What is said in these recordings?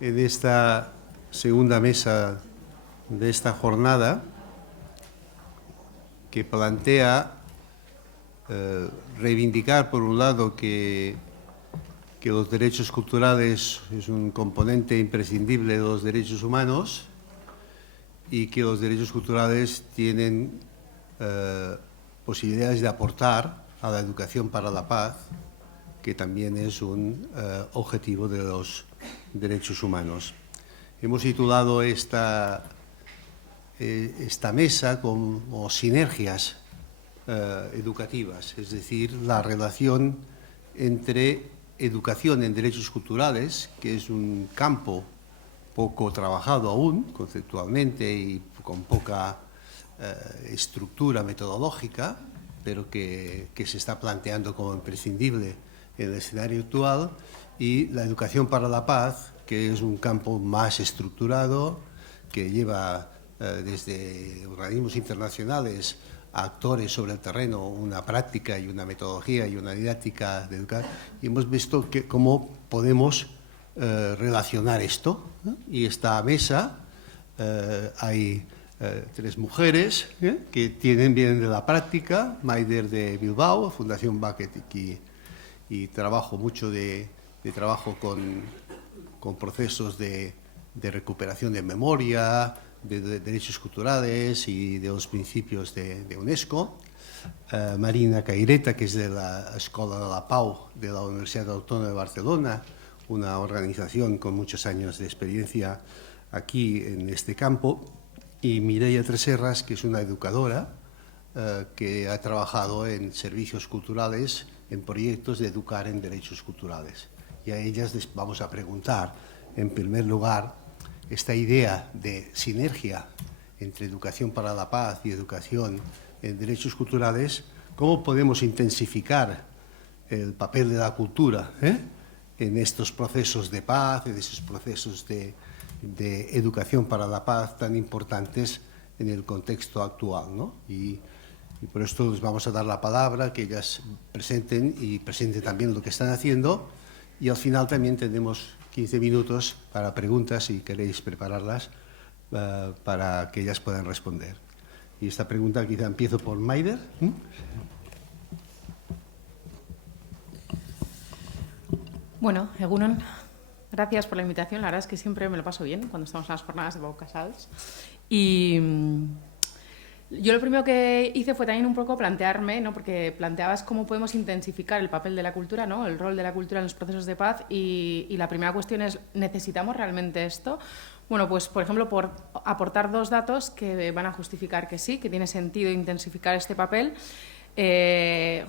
en esta segunda mesa de esta jornada que plantea reivindicar, por un lado, que los derechos culturales es un componente imprescindible de los derechos humanos y que los derechos culturales tienen posibilidades de aportar a la educación para la paz, que también es un objetivo de los derechos humanos. Hemos titulado esta mesa como sinergias educativas, es decir, la relación entre educación en derechos culturales, que es un campo poco trabajado aún conceptualmente y con poca estructura metodológica, pero que se está planteando como imprescindible en el escenario actual, y la educación para la paz, que es un campo más estructurado, que lleva desde organismos internacionales a actores sobre el terreno una práctica y una metodología y una didáctica de educar, y hemos visto cómo podemos relacionar esto, ¿no? Y esta mesa hay tres mujeres que vienen de la práctica: Maider de Bilbao, Fundación Bucket, y trabajo mucho de trabajo con procesos de recuperación de memoria, de derechos culturales y de los principios de UNESCO. Marina Caireta, que es de la Escola de la Pau de la Universidad Autónoma de Barcelona, una organización con muchos años de experiencia aquí en este campo, y Mireia Tresserras, que es una educadora que ha trabajado en servicios culturales, en proyectos de educar en derechos culturales. Y a ellas les vamos a preguntar, en primer lugar, esta idea de sinergia entre educación para la paz y educación en derechos culturales, ¿cómo podemos intensificar el papel de la cultura en estos procesos de paz, en esos procesos de educación para la paz tan importantes en el contexto actual, ¿no? Y por esto les vamos a dar la palabra, que ellas presenten también lo que están haciendo, y al final también tenemos 15 minutos para preguntas, si queréis prepararlas, para que ellas puedan responder. Y esta pregunta quizá empiezo por Maider. Bueno, Egunon, gracias por la invitación. La verdad es que siempre me lo paso bien cuando estamos en las jornadas de Pau Casals. Y yo lo primero que hice fue también un poco plantearme, ¿no? Porque planteabas cómo podemos intensificar el papel de la cultura, ¿no? El rol de la cultura en los procesos de paz, y la primera cuestión es, ¿necesitamos realmente esto? Bueno, pues por ejemplo, por aportar dos datos que van a justificar que sí, que tiene sentido intensificar este papel.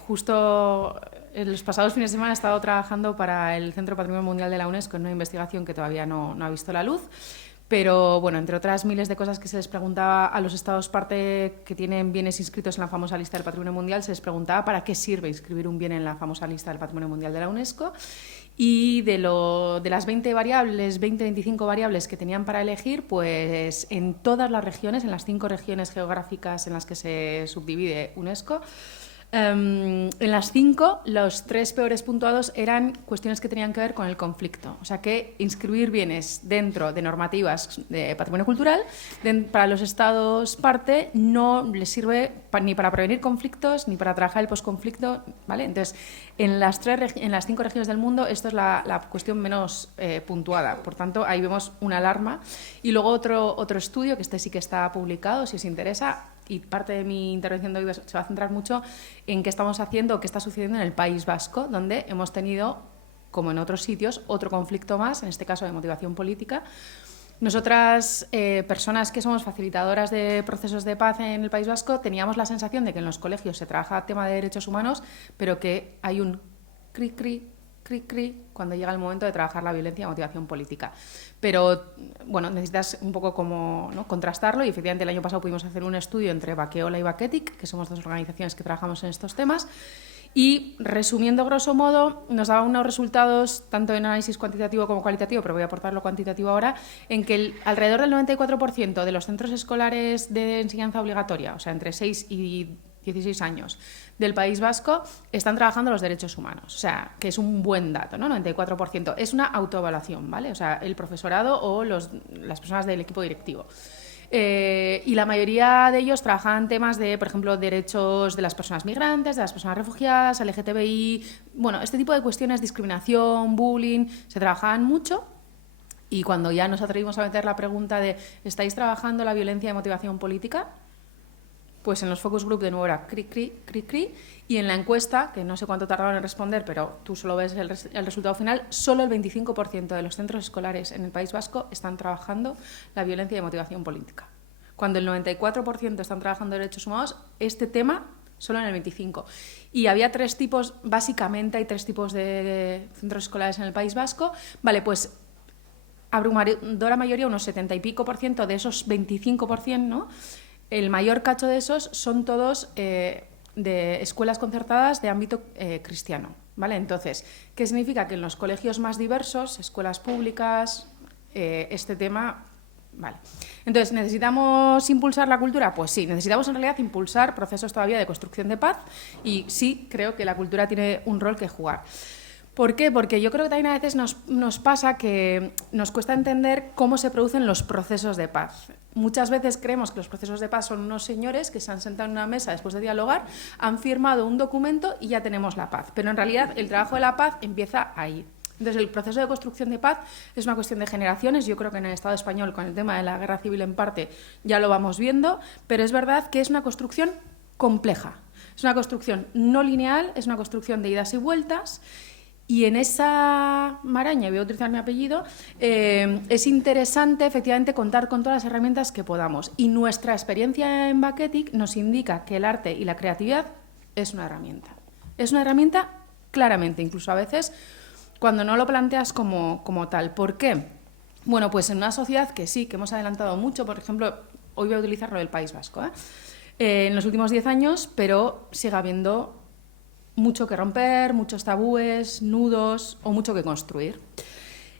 Justo en los pasados fines de semana he estado trabajando para el Centro Patrimonio Mundial de la UNESCO en una investigación que todavía no ha visto la luz. Pero, bueno, entre otras miles de cosas que se les preguntaba a los estados parte que tienen bienes inscritos en la famosa lista del Patrimonio Mundial, se les preguntaba para qué sirve inscribir un bien en la famosa lista del Patrimonio Mundial de la UNESCO. Y de las 25 variables que tenían para elegir, pues en todas las regiones, en las 5 regiones geográficas en las que se subdivide UNESCO, en las 5, los 3 peores puntuados eran cuestiones que tenían que ver con el conflicto. O sea que inscribir bienes dentro de normativas de patrimonio cultural para los estados parte no les sirve ni para prevenir conflictos ni para trabajar el posconflicto, ¿vale? Entonces, en las 5 regiones del mundo, esto es la cuestión menos puntuada. Por tanto, ahí vemos una alarma. Y luego otro estudio, que este sí que está publicado, si os interesa, y parte de mi intervención de hoy se va a centrar mucho en qué estamos haciendo, qué está sucediendo en el País Vasco, donde hemos tenido, como en otros sitios, otro conflicto más, en este caso de motivación política. Nosotras, personas que somos facilitadoras de procesos de paz en el País Vasco, teníamos la sensación de que en los colegios se trabaja tema de derechos humanos, pero que hay un cri-cri cuando llega el momento de trabajar la violencia de motivación política. Pero, bueno, necesitas un poco como, ¿no?, contrastarlo, y efectivamente el año pasado pudimos hacer un estudio entre Bakeola y Baketic, que somos dos organizaciones que trabajamos en estos temas, y, resumiendo grosso modo, nos daban unos resultados tanto en análisis cuantitativo como cualitativo, pero voy a aportar lo cuantitativo ahora, en que alrededor del 94% de los centros escolares de enseñanza obligatoria, o sea, entre 6 y 16 años del País Vasco están trabajando los derechos humanos, o sea, que es un buen dato, ¿no? 94%. Es una autoevaluación, ¿vale? O sea, el profesorado o las personas del equipo directivo. Y la mayoría de ellos trabajan temas de, por ejemplo, derechos de las personas migrantes, de las personas refugiadas, LGTBI, bueno, este tipo de cuestiones, discriminación, bullying, se trabajan mucho. Y cuando ya nos atrevimos a meter la pregunta de ¿estáis trabajando la violencia de motivación política? Pues en los focus group de nuevo era cri, cri, cri, cri, y en la encuesta, que no sé cuánto tardaron en responder, pero tú solo ves el resultado final, solo el 25% de los centros escolares en el País Vasco están trabajando la violencia de motivación política. Cuando el 94% están trabajando derechos humanos, este tema solo en el 25%. Y había tres tipos, básicamente hay tres tipos de centros escolares en el País Vasco. Vale, pues abrumadora mayoría, unos 70 y pico por ciento de esos 25%, ¿no? El mayor cacho de esos son todos de escuelas concertadas de ámbito cristiano, ¿vale? Entonces, ¿qué significa? Que en los colegios más diversos, escuelas públicas, este tema... Vale. Entonces, ¿necesitamos impulsar la cultura? Pues sí, necesitamos en realidad impulsar procesos todavía de construcción de paz y sí creo que la cultura tiene un rol que jugar. ¿Por qué? Porque yo creo que también a veces nos pasa que nos cuesta entender cómo se producen los procesos de paz. Muchas veces creemos que los procesos de paz son unos señores que se han sentado en una mesa después de dialogar, han firmado un documento y ya tenemos la paz. Pero en realidad el trabajo de la paz empieza ahí. Entonces el proceso de construcción de paz es una cuestión de generaciones. Yo creo que en el Estado español, con el tema de la guerra civil en parte, ya lo vamos viendo, pero es verdad que es una construcción compleja. Es una construcción no lineal, es una construcción de idas y vueltas. Y en esa maraña, voy a utilizar mi apellido, es interesante efectivamente contar con todas las herramientas que podamos. Y nuestra experiencia en Baketik nos indica que el arte y la creatividad es una herramienta. Es una herramienta claramente, incluso a veces cuando no lo planteas como tal. ¿Por qué? Bueno, pues en una sociedad que sí, que hemos adelantado mucho, por ejemplo, hoy voy a utilizar lo del País Vasco, en los últimos 10 años, pero sigue habiendo mucho que romper, muchos tabúes, nudos o mucho que construir.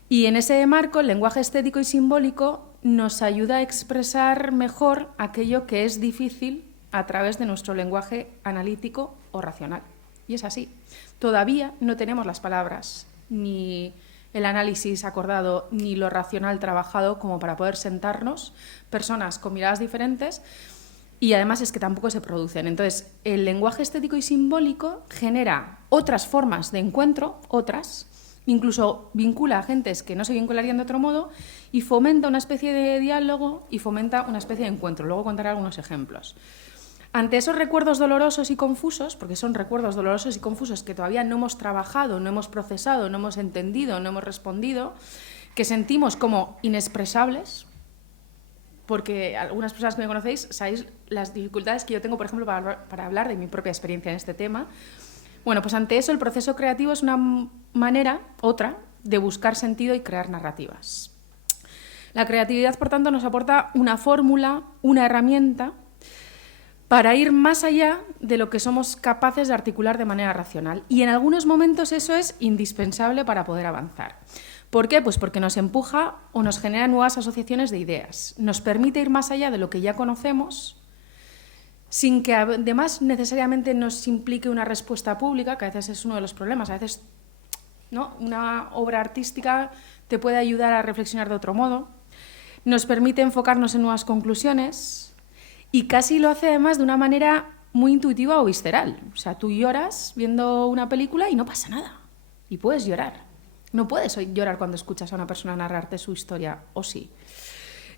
Y en ese marco, el lenguaje estético y simbólico nos ayuda a expresar mejor aquello que es difícil a través de nuestro lenguaje analítico o racional. Y es así. Todavía no tenemos las palabras, ni el análisis acordado, ni lo racional trabajado como para poder sentarnos, personas con miradas diferentes. Y además es que tampoco se producen. Entonces, el lenguaje estético y simbólico genera otras formas de encuentro, incluso vincula a gentes que no se vincularían de otro modo y fomenta una especie de diálogo y fomenta una especie de encuentro. Luego contaré algunos ejemplos. Ante esos recuerdos dolorosos y confusos, porque son recuerdos dolorosos y confusos que todavía no hemos trabajado, no hemos procesado, no hemos entendido, no hemos respondido, que sentimos como inexpresables, porque algunas personas que me conocéis sabéis las dificultades que yo tengo, por ejemplo, para hablar de mi propia experiencia en este tema. Bueno, pues ante eso el proceso creativo es una manera, otra, de buscar sentido y crear narrativas. La creatividad, por tanto, nos aporta una fórmula, una herramienta para ir más allá de lo que somos capaces de articular de manera racional. Y en algunos momentos eso es indispensable para poder avanzar. ¿Por qué? Pues porque nos empuja o nos genera nuevas asociaciones de ideas. Nos permite ir más allá de lo que ya conocemos, sin que además necesariamente nos implique una respuesta pública, que a veces es uno de los problemas. A veces, ¿no?, una obra artística te puede ayudar a reflexionar de otro modo. Nos permite enfocarnos en nuevas conclusiones y casi lo hace además de una manera muy intuitiva o visceral. O sea, tú lloras viendo una película y no pasa nada. Y puedes llorar. No puedes llorar cuando escuchas a una persona narrarte su historia, o sí.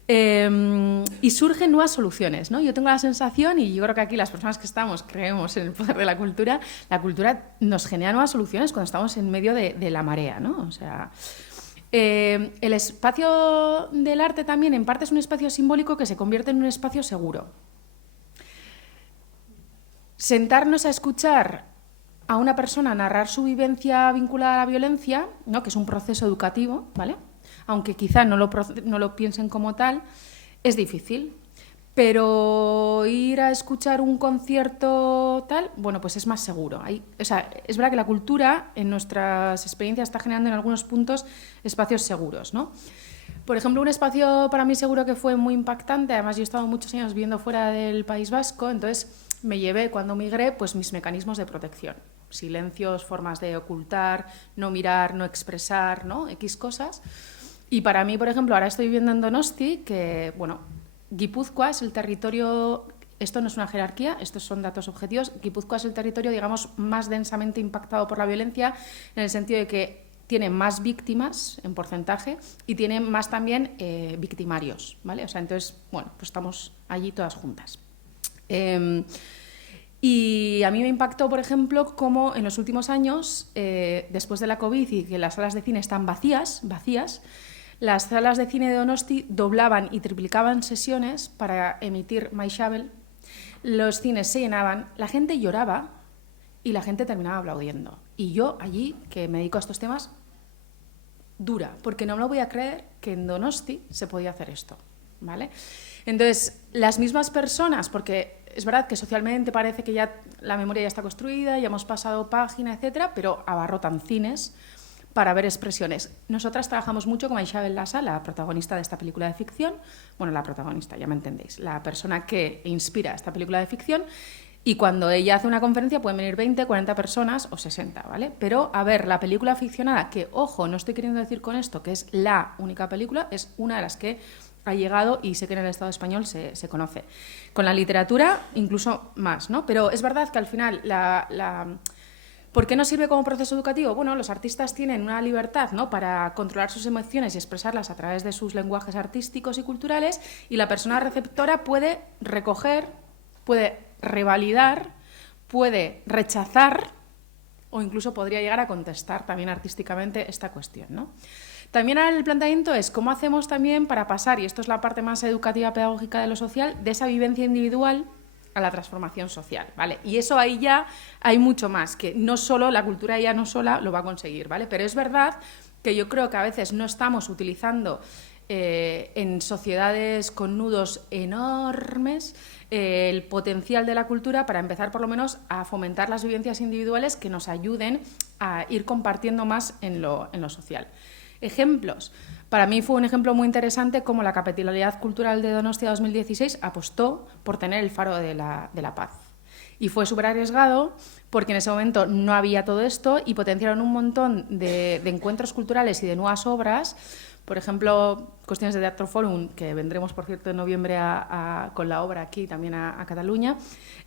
Y surgen nuevas soluciones, ¿no? Yo tengo la sensación, y yo creo que aquí las personas que estamos creemos en el poder de la cultura nos genera nuevas soluciones cuando estamos en medio de la marea, ¿no? O sea, el espacio del arte también en parte es un espacio simbólico que se convierte en un espacio seguro. Sentarnos a escuchar a una persona narrar su vivencia vinculada a la violencia, ¿no?, que es un proceso educativo, ¿vale?, aunque quizá no lo piensen como tal, es difícil. Pero ir a escuchar un concierto tal, bueno, pues es más seguro. O sea, es verdad que la cultura en nuestras experiencias está generando en algunos puntos espacios seguros, ¿no? Por ejemplo, un espacio para mí seguro que fue muy impactante, además yo he estado muchos años viviendo fuera del País Vasco, entonces me llevé cuando migré pues mis mecanismos de protección. Silencios, formas de ocultar, no mirar, no expresar, ¿no? X cosas. Y para mí, por ejemplo, ahora estoy viviendo en Donosti, que, bueno, Guipúzcoa es el territorio, esto no es una jerarquía, estos son datos objetivos, Guipúzcoa es el territorio, digamos, más densamente impactado por la violencia, en el sentido de que tiene más víctimas en porcentaje y tiene más también victimarios, ¿vale? O sea, entonces, bueno, pues estamos allí todas juntas. Y a mí me impactó, por ejemplo, cómo en los últimos años, después de la COVID y que las salas de cine están vacías, las salas de cine de Donosti doblaban y triplicaban sesiones para emitir Maixabel, los cines se llenaban, la gente lloraba y la gente terminaba aplaudiendo. Y yo allí, que me dedico a estos temas, dura, porque no me lo voy a creer que en Donosti se podía hacer esto, ¿vale? Entonces, las mismas personas, porque es verdad que socialmente parece que ya la memoria ya está construida, ya hemos pasado página, etcétera, pero abarrotan cines para ver expresiones. Nosotras trabajamos mucho con Isabel Lassa, la protagonista de esta película de ficción, bueno, la protagonista, ya me entendéis, la persona que inspira esta película de ficción, y cuando ella hace una conferencia pueden venir 20, 40 personas o 60, ¿vale? Pero, a ver, la película ficcionada, que, ojo, no estoy queriendo decir con esto que es la única película, es una de las que ha llegado y sé que en el Estado español se conoce. Con la literatura, incluso más, ¿no? Pero es verdad que al final ¿por qué no sirve como proceso educativo? Bueno, los artistas tienen una libertad, ¿no?, para controlar sus emociones y expresarlas a través de sus lenguajes artísticos y culturales, y la persona receptora puede recoger, puede revalidar, puede rechazar o incluso podría llegar a contestar también artísticamente esta cuestión, ¿no? También ahora el planteamiento es cómo hacemos también para pasar, y esto es la parte más educativa pedagógica de lo social, de esa vivencia individual a la transformación social, ¿vale? Y eso ahí ya hay mucho más, que no solo, la cultura ya no sola lo va a conseguir, ¿vale? Pero es verdad que yo creo que a veces no estamos utilizando en sociedades con nudos enormes el potencial de la cultura para empezar por lo menos a fomentar las vivencias individuales que nos ayuden a ir compartiendo más en lo social. Ejemplos. Para mí fue un ejemplo muy interesante cómo la capitalidad cultural de Donostia 2016 apostó por tener el Faro de la Paz. Y fue súper arriesgado porque en ese momento no había todo esto y potenciaron un montón de encuentros culturales y de nuevas obras. Por ejemplo, cuestiones de Teatro Fórum, que vendremos, por cierto, en noviembre con la obra aquí, también a Cataluña.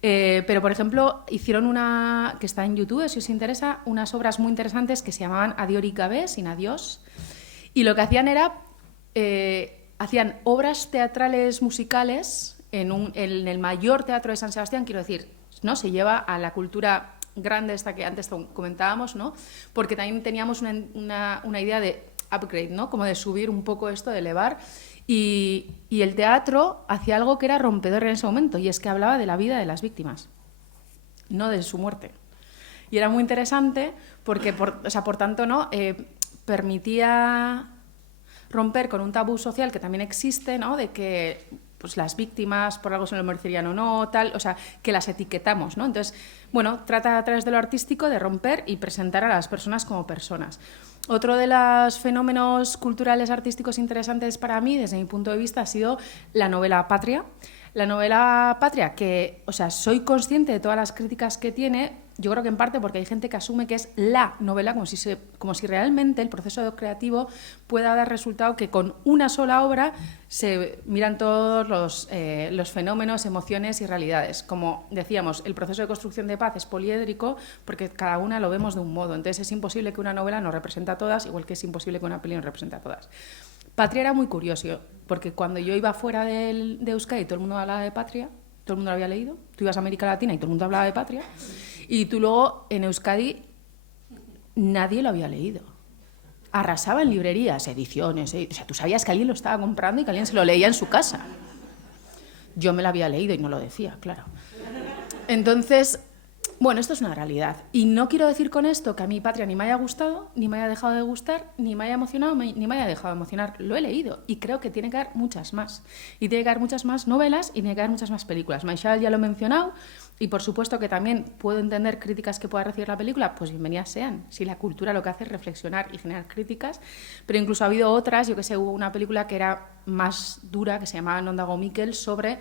Pero, por ejemplo, hicieron una, que está en YouTube, si os interesa, unas obras muy interesantes que se llamaban Adiós y Cabé, sin adiós. Y lo que hacían era, hacían obras teatrales musicales en el mayor teatro de San Sebastián, quiero decir, ¿no? Se lleva a la cultura grande esta que antes comentábamos, ¿no? Porque también teníamos una idea de upgrade, ¿no? Como de subir un poco esto, de elevar. Y el teatro hacía algo que era rompedor en ese momento, y es que hablaba de la vida de las víctimas, no de su muerte. Y era muy interesante porque, por tanto, ¿no? Permitía romper con un tabú social que también existe, ¿no? De que pues, las víctimas por algo se lo merecerían o no, tal, o sea, que las etiquetamos, ¿no? Entonces, bueno, trata a través de lo artístico de romper y presentar a las personas como personas. Otro de los fenómenos culturales artísticos interesantes para mí, desde mi punto de vista, ha sido la novela Patria. La novela Patria, que, o sea, soy consciente de todas las críticas que tiene, yo creo que en parte porque hay gente que asume que es la novela, como si realmente el proceso creativo pueda dar resultado que con una sola obra se miran todos los fenómenos, emociones y realidades. Como decíamos, el proceso de construcción de paz es poliédrico porque cada una lo vemos de un modo. Entonces es imposible que una novela nos represente a todas, igual que es imposible que una peli nos represente a todas. Patria era muy curioso, porque cuando yo iba fuera de Euskadi todo el mundo hablaba de Patria, todo el mundo lo había leído. Tú ibas a América Latina y todo el mundo hablaba de Patria. Y tú luego en Euskadi nadie lo había leído. Arrasaba en librerías, ediciones, o sea, tú sabías que alguien lo estaba comprando y que alguien se lo leía en su casa. Yo me lo había leído y no lo decía, claro. Entonces, bueno, esto es una realidad. Y no quiero decir con esto que a mí Patria ni me haya gustado, ni me haya dejado de gustar, ni me haya emocionado, ni me haya dejado de emocionar. Lo he leído y creo que tiene que haber muchas más. Y tiene que haber muchas más novelas y tiene que haber muchas más películas. Maixabel ya lo he mencionado y por supuesto que también puedo entender críticas que pueda recibir la película, pues bienvenidas sean. Si la cultura lo que hace es reflexionar y generar críticas, pero incluso ha habido otras, yo que sé, hubo una película que era más dura, que se llamaba Nondago Miquel, sobre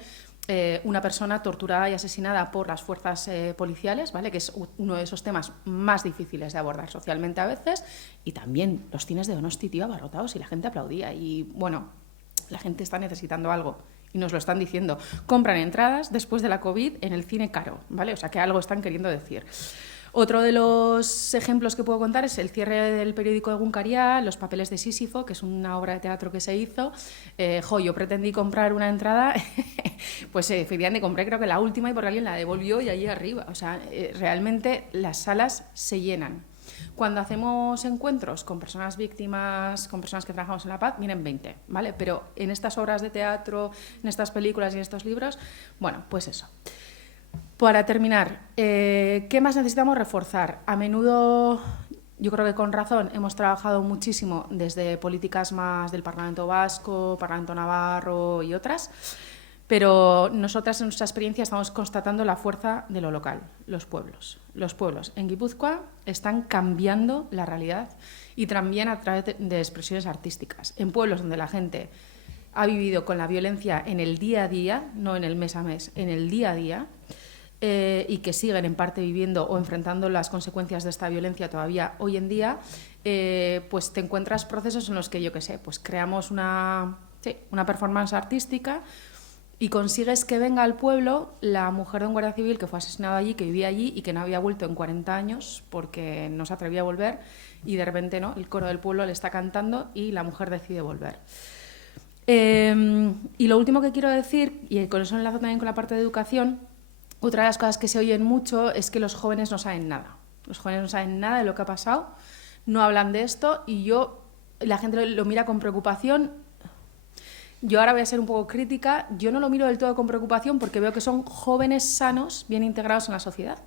una persona torturada y asesinada por las fuerzas policiales, ¿vale? Que es uno de esos temas más difíciles de abordar socialmente a veces, y también los cines de Donosti, tío, abarrotados y la gente aplaudía y, bueno, la gente está necesitando algo y nos lo están diciendo. Compran entradas después de la COVID en el cine caro, ¿vale? O sea, que algo están queriendo decir. Otro de los ejemplos que puedo contar es el cierre del periódico de Egunkaria, Los papeles de Sísifo, que es una obra de teatro que se hizo. Yo pretendí comprar una entrada, pues efectivamente compré creo que la última y porque alguien la devolvió y allí arriba. O sea, realmente las salas se llenan. Cuando hacemos encuentros con personas víctimas, con personas que trabajamos en la paz, vienen 20, ¿vale? Pero en estas obras de teatro, en estas películas y en estos libros, bueno, pues eso. Para terminar, ¿qué más necesitamos reforzar? A menudo, yo creo que con razón, hemos trabajado muchísimo desde políticas más del Parlamento Vasco, Parlamento Navarro y otras, pero nosotras en nuestra experiencia estamos constatando la fuerza de lo local, los pueblos. Los pueblos en Guipúzcoa están cambiando la realidad y también a través de expresiones artísticas. En pueblos donde la gente ha vivido con la violencia en el día a día, no en el mes a mes, en el día a día, y que siguen en parte viviendo o enfrentando las consecuencias de esta violencia todavía hoy en día, pues te encuentras procesos en los que, yo qué sé, pues creamos una performance artística y consigues que venga al pueblo la mujer de un guardia civil que fue asesinado allí, que vivía allí y que no había vuelto en 40 años porque no se atrevía a volver, y de repente no, el coro del pueblo le está cantando y la mujer decide volver. Y lo último que quiero decir, y con eso enlazo también con la parte de educación, otra de las cosas que se oyen mucho es que los jóvenes no saben nada. Los jóvenes no saben nada de lo que ha pasado, no hablan de esto y la gente lo mira con preocupación. Yo ahora voy a ser un poco crítica, yo no lo miro del todo con preocupación porque veo que son jóvenes sanos, bien integrados en la sociedad,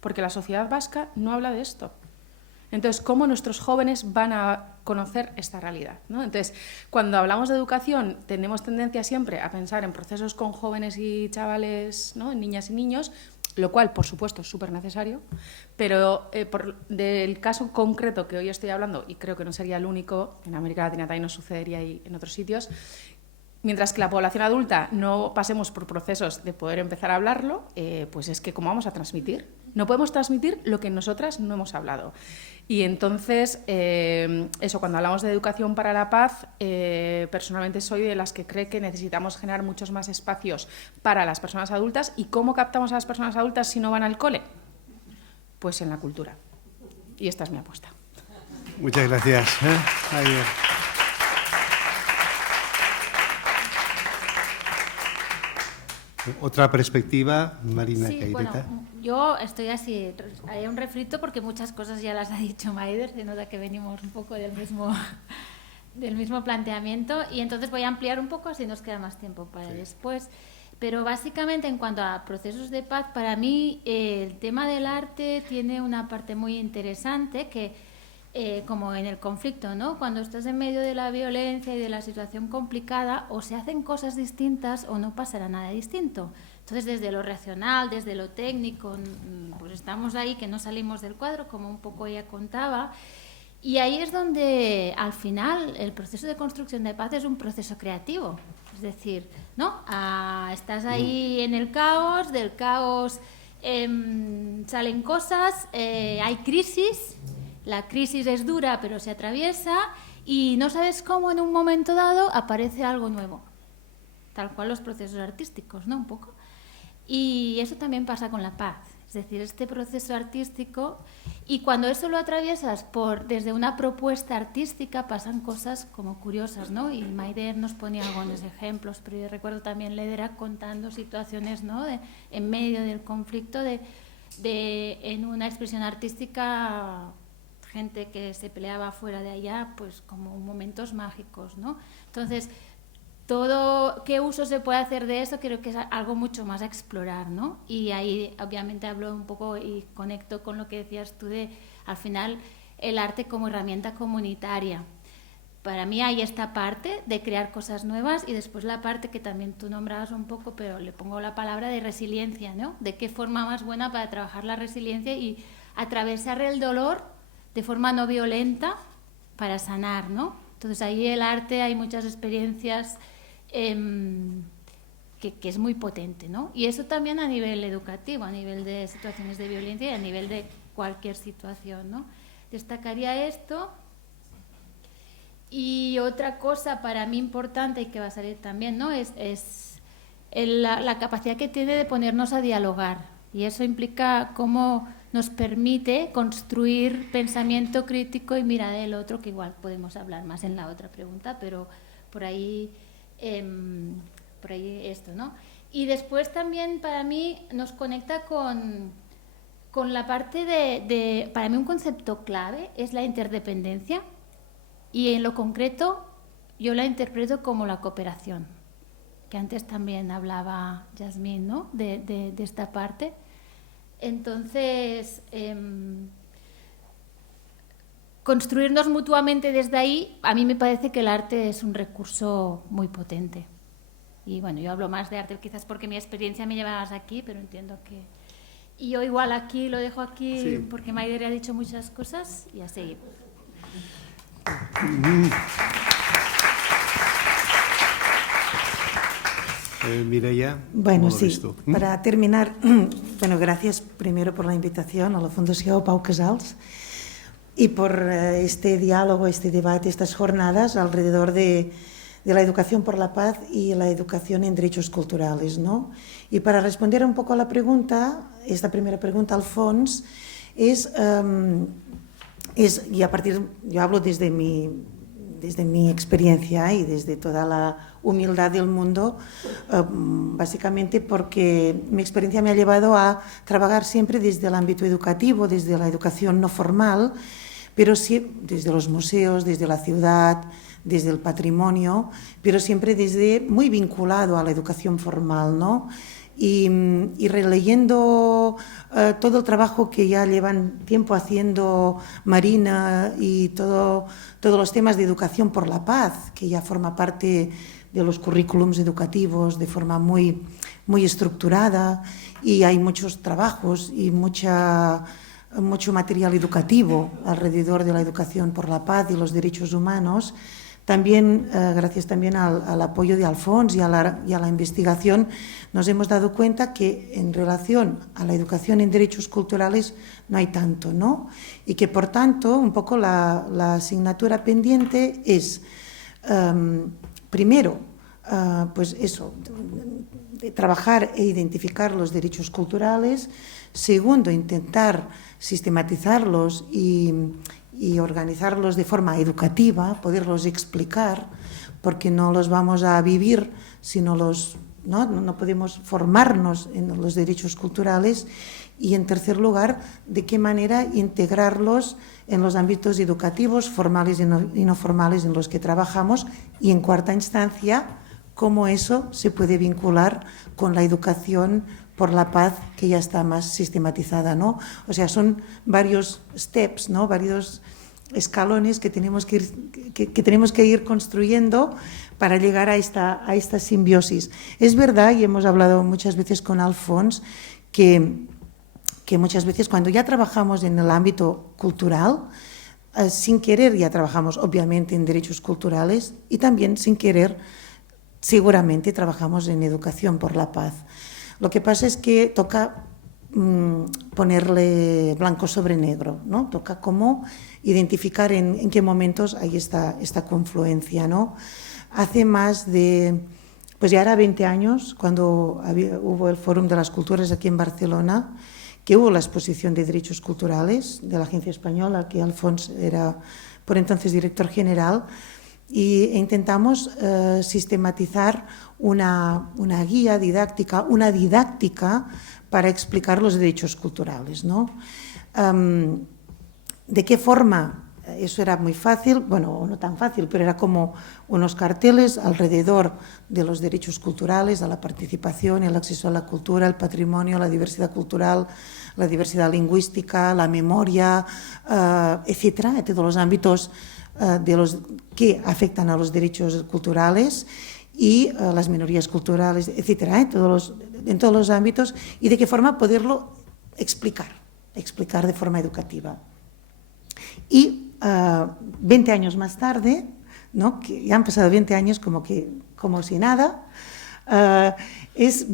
porque la sociedad vasca no habla de esto. Entonces, ¿cómo nuestros jóvenes van a conocer esta realidad, ¿no? Entonces, cuando hablamos de educación, tenemos tendencia siempre a pensar en procesos con jóvenes y chavales, ¿no? En niñas y niños, lo cual, por supuesto, es súper necesario, pero del caso concreto que hoy estoy hablando, y creo que no sería el único, en América Latina también nos sucedería y en otros sitios, mientras que la población adulta no pasemos por procesos de poder empezar a hablarlo, pues es que ¿cómo vamos a transmitir? No podemos transmitir lo que nosotras no hemos hablado. Y entonces, eso, cuando hablamos de educación para la paz, personalmente soy de las que cree que necesitamos generar muchos más espacios para las personas adultas. ¿Y cómo captamos a las personas adultas si no van al cole? Pues en la cultura. Y esta es mi apuesta. Muchas gracias. Otra perspectiva, Marina Sí, Caireta. Bueno, yo estoy así, hay un refrito porque muchas cosas ya las ha dicho Maider, se nota que venimos un poco del mismo planteamiento, y entonces voy a ampliar un poco, así nos queda más tiempo para después. Pero básicamente en cuanto a procesos de paz, para mí el tema del arte tiene una parte muy interesante que como en el conflicto, ¿no? Cuando estás en medio de la violencia y de la situación complicada, o se hacen cosas distintas o no pasará nada distinto. Entonces, desde lo racional, desde lo técnico, pues estamos ahí que no salimos del cuadro, como un poco ella contaba. Y ahí es donde, al final, el proceso de construcción de paz es un proceso creativo. Es decir, ¿no? Estás ahí en el caos, del caos salen cosas, hay crisis. La crisis es dura, pero se atraviesa y no sabes cómo en un momento dado aparece algo nuevo. Tal cual los procesos artísticos, ¿no? Un poco. Y eso también pasa con la paz. Es decir, este proceso artístico, y cuando eso lo atraviesas desde una propuesta artística, pasan cosas como curiosas, ¿no? Y Maider nos ponía algunos ejemplos, pero yo recuerdo también Ledera contando situaciones, ¿no? En medio del conflicto, en una expresión artística, gente que se peleaba fuera de allá, pues como momentos mágicos, ¿no? Entonces, ¿qué uso se puede hacer de eso? Creo que es algo mucho más a explorar, ¿no? Y ahí obviamente hablo un poco y conecto con lo que decías tú al final, el arte como herramienta comunitaria. Para mí hay esta parte de crear cosas nuevas y después la parte que también tú nombrabas un poco, pero le pongo la palabra de resiliencia, ¿no? De qué forma más buena para trabajar la resiliencia y atravesar el dolor de forma no violenta para sanar, ¿no? Entonces ahí el arte, hay muchas experiencias que es muy potente, ¿no? Y eso también a nivel educativo, a nivel de situaciones de violencia y a nivel de cualquier situación, ¿no? Destacaría esto. Y otra cosa para mí importante y que va a salir también, ¿no? es la capacidad que tiene de ponernos a dialogar. Y eso implica cómo nos permite construir pensamiento crítico y mirada del otro, que igual podemos hablar más en la otra pregunta, pero por ahí esto, ¿no? Y después también para mí nos conecta con la parte de para mí un concepto clave es la interdependencia. Y en lo concreto, yo la interpreto como la cooperación, que antes también hablaba Yasmín, ¿no? de esta parte. Entonces, construirnos mutuamente desde ahí, a mí me parece que el arte es un recurso muy potente. Y bueno, yo hablo más de arte quizás porque mi experiencia me lleva más aquí, pero entiendo que... Y yo igual aquí, lo dejo aquí, sí, porque Maider ha dicho muchas cosas y a seguir. Mireia. Bueno, sí, para terminar, bueno, gracias primero por la invitación a la Fundación Pau Casals y por este diálogo, este debate, estas jornadas alrededor de la educación por la paz y la educación en derechos culturales, ¿no? Y para responder un poco a la pregunta, esta primera pregunta, Alfons, y a partir, yo hablo desde mi experiencia y desde toda la humildad del mundo, básicamente porque mi experiencia me ha llevado a trabajar siempre desde el ámbito educativo, desde la educación no formal, pero sí desde los museos, desde la ciudad, desde el patrimonio, pero siempre desde muy vinculado a la educación formal, ¿no? Y releyendo todo el trabajo que ya llevan tiempo haciendo Marina y todos los temas de educación por la paz, que ya forma parte de los currículums educativos de forma muy, muy estructurada, y hay muchos trabajos y mucho material educativo alrededor de la educación por la paz y los derechos humanos. También, gracias también al apoyo de Alfons y a la investigación, nos hemos dado cuenta que en relación a la educación en derechos culturales no hay tanto, ¿no? Y que, por tanto, un poco la asignatura pendiente es, primero, pues eso, de trabajar e identificar los derechos culturales. Segundo, intentar sistematizarlos y organizarlos de forma educativa, poderlos explicar, porque no los vamos a vivir si no podemos formarnos en los derechos culturales. Y en tercer lugar, de qué manera integrarlos en los ámbitos educativos, formales y no formales en los que trabajamos, y en cuarta instancia, cómo eso se puede vincular con la educación por la paz, que ya está más sistematizada, ¿no? O sea, son varios steps, ¿no? Varios escalones que tenemos que ir construyendo para llegar a esta simbiosis. Es verdad, y hemos hablado muchas veces con Alfons, que muchas veces cuando ya trabajamos en el ámbito cultural, sin querer ya trabajamos obviamente en derechos culturales, y también sin querer seguramente trabajamos en educación por la paz. Lo que pasa es que toca ponerle blanco sobre negro, ¿no? Toca cómo identificar en qué momentos hay esta confluencia, ¿no? Hace más de, pues ya era 20 años, cuando hubo el Fórum de las Culturas aquí en Barcelona, que hubo la exposición de derechos culturales de la Agencia Española, que Alfons era por entonces director general, e intentamos sistematizar una guía didáctica, una didáctica para explicar los derechos culturales, ¿no? ¿De qué forma? Eso era muy fácil, bueno, no tan fácil, pero era como unos carteles alrededor de los derechos culturales, a la participación, el acceso a la cultura, el patrimonio, la diversidad cultural, la diversidad lingüística, la memoria, etcétera, todos los ámbitos de los que afectan a los derechos culturales y las minorías culturales, etcétera, en todos los ámbitos, y de qué forma poderlo explicar de forma educativa. Y 20 años más tarde, ¿no? Que ya han pasado 20 años como si nada, es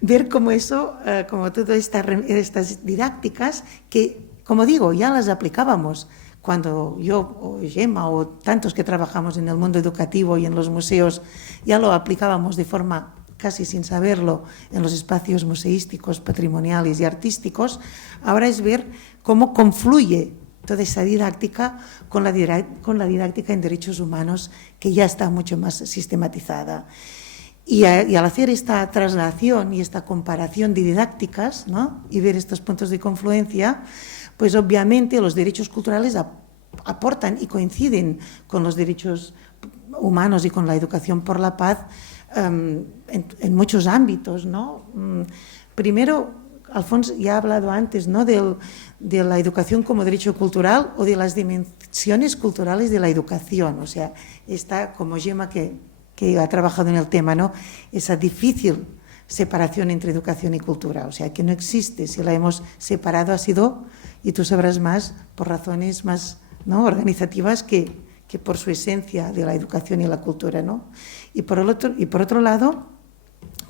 ver cómo eso, como todas estas didácticas que, como digo, ya las aplicábamos cuando yo o Gemma o tantos que trabajamos en el mundo educativo y en los museos, ya lo aplicábamos de forma casi sin saberlo en los espacios museísticos, patrimoniales y artísticos. Ahora es ver cómo confluye toda esa didáctica con la didáctica en derechos humanos, que ya está mucho más sistematizada. Y al hacer esta traslación y esta comparación de didácticas, ¿no?, y ver estos puntos de confluencia, pues obviamente los derechos culturales aportan y coinciden con los derechos humanos y con la educación por la paz en muchos ámbitos, ¿no? Primero, Alfons ya ha hablado antes, ¿no?, de la educación como derecho cultural o de las dimensiones culturales de la educación. O sea, está como Gemma que ha trabajado en el tema, ¿no?, esa difícil separación entre educación y cultura. O sea, que no existe. Si la hemos separado ha sido, y tú sabrás más, por razones más, ¿no?, organizativas que por su esencia de la educación y la cultura, ¿no? Y por otro lado,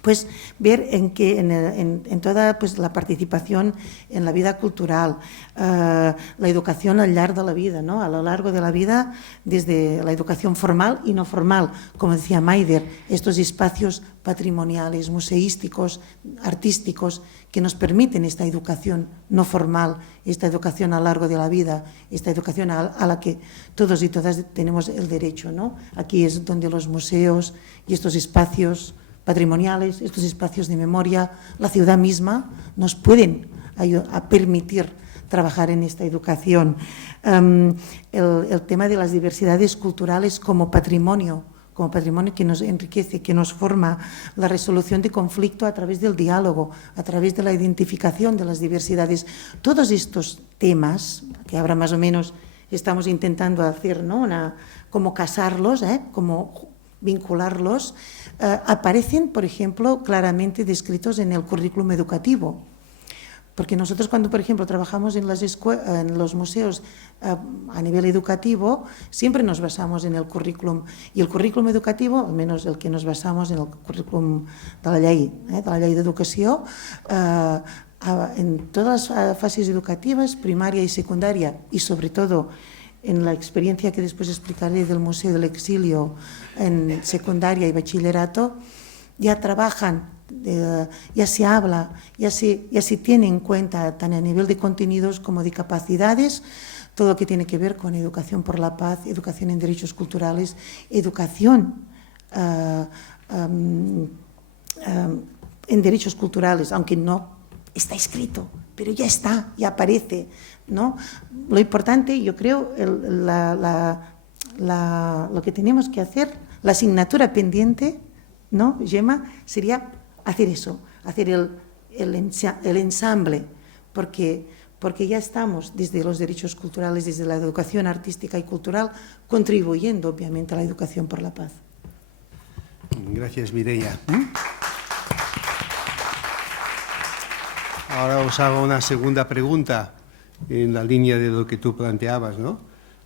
pues ver en toda pues, la participación en la vida cultural, la educación al largo de la vida, ¿no?, a lo largo de la vida, desde la educación formal y no formal, como decía Maider, estos espacios patrimoniales, museísticos, artísticos, que nos permiten esta educación no formal, esta educación a lo largo de la vida, esta educación a la que todos y todas tenemos el derecho, ¿no? Aquí es donde los museos y estos espacios patrimoniales, estos espacios de memoria, la ciudad misma, nos pueden permitir trabajar en esta educación. El tema de las diversidades culturales como patrimonio que nos enriquece, que nos forma, la resolución de conflicto a través del diálogo, a través de la identificación de las diversidades. Todos estos temas, que ahora más o menos estamos intentando hacer, ¿no?, como casarlos, como vincularlos, aparecen, por ejemplo, claramente descritos en el currículum educativo. Porque nosotros cuando, por ejemplo, trabajamos en los museos a nivel educativo, siempre nos basamos en el currículum. Y el currículum educativo, al menos el que nos basamos en el currículum de la llei d'educació, en todas las fases educativas, primaria y secundaria, y sobre todo en la experiencia que después explicaré del Museo del Exilio en secundaria y bachillerato, ya trabajan, ya se habla, ya se tiene en cuenta tan a nivel de contenidos como de capacidades, todo lo que tiene que ver con educación por la paz, educación en derechos culturales, educación en derechos culturales, aunque no está escrito, pero ya está, ya aparece, ¿no? Lo importante, yo creo, lo que tenemos que hacer, la asignatura pendiente, ¿no, Gemma?, sería hacer eso, hacer el ensamble, porque ya estamos desde los derechos culturales, desde la educación artística y cultural, contribuyendo, obviamente, a la educación por la paz. Gracias, Mireia. Ahora os hago una segunda pregunta en la línea de lo que tú planteabas, ¿no?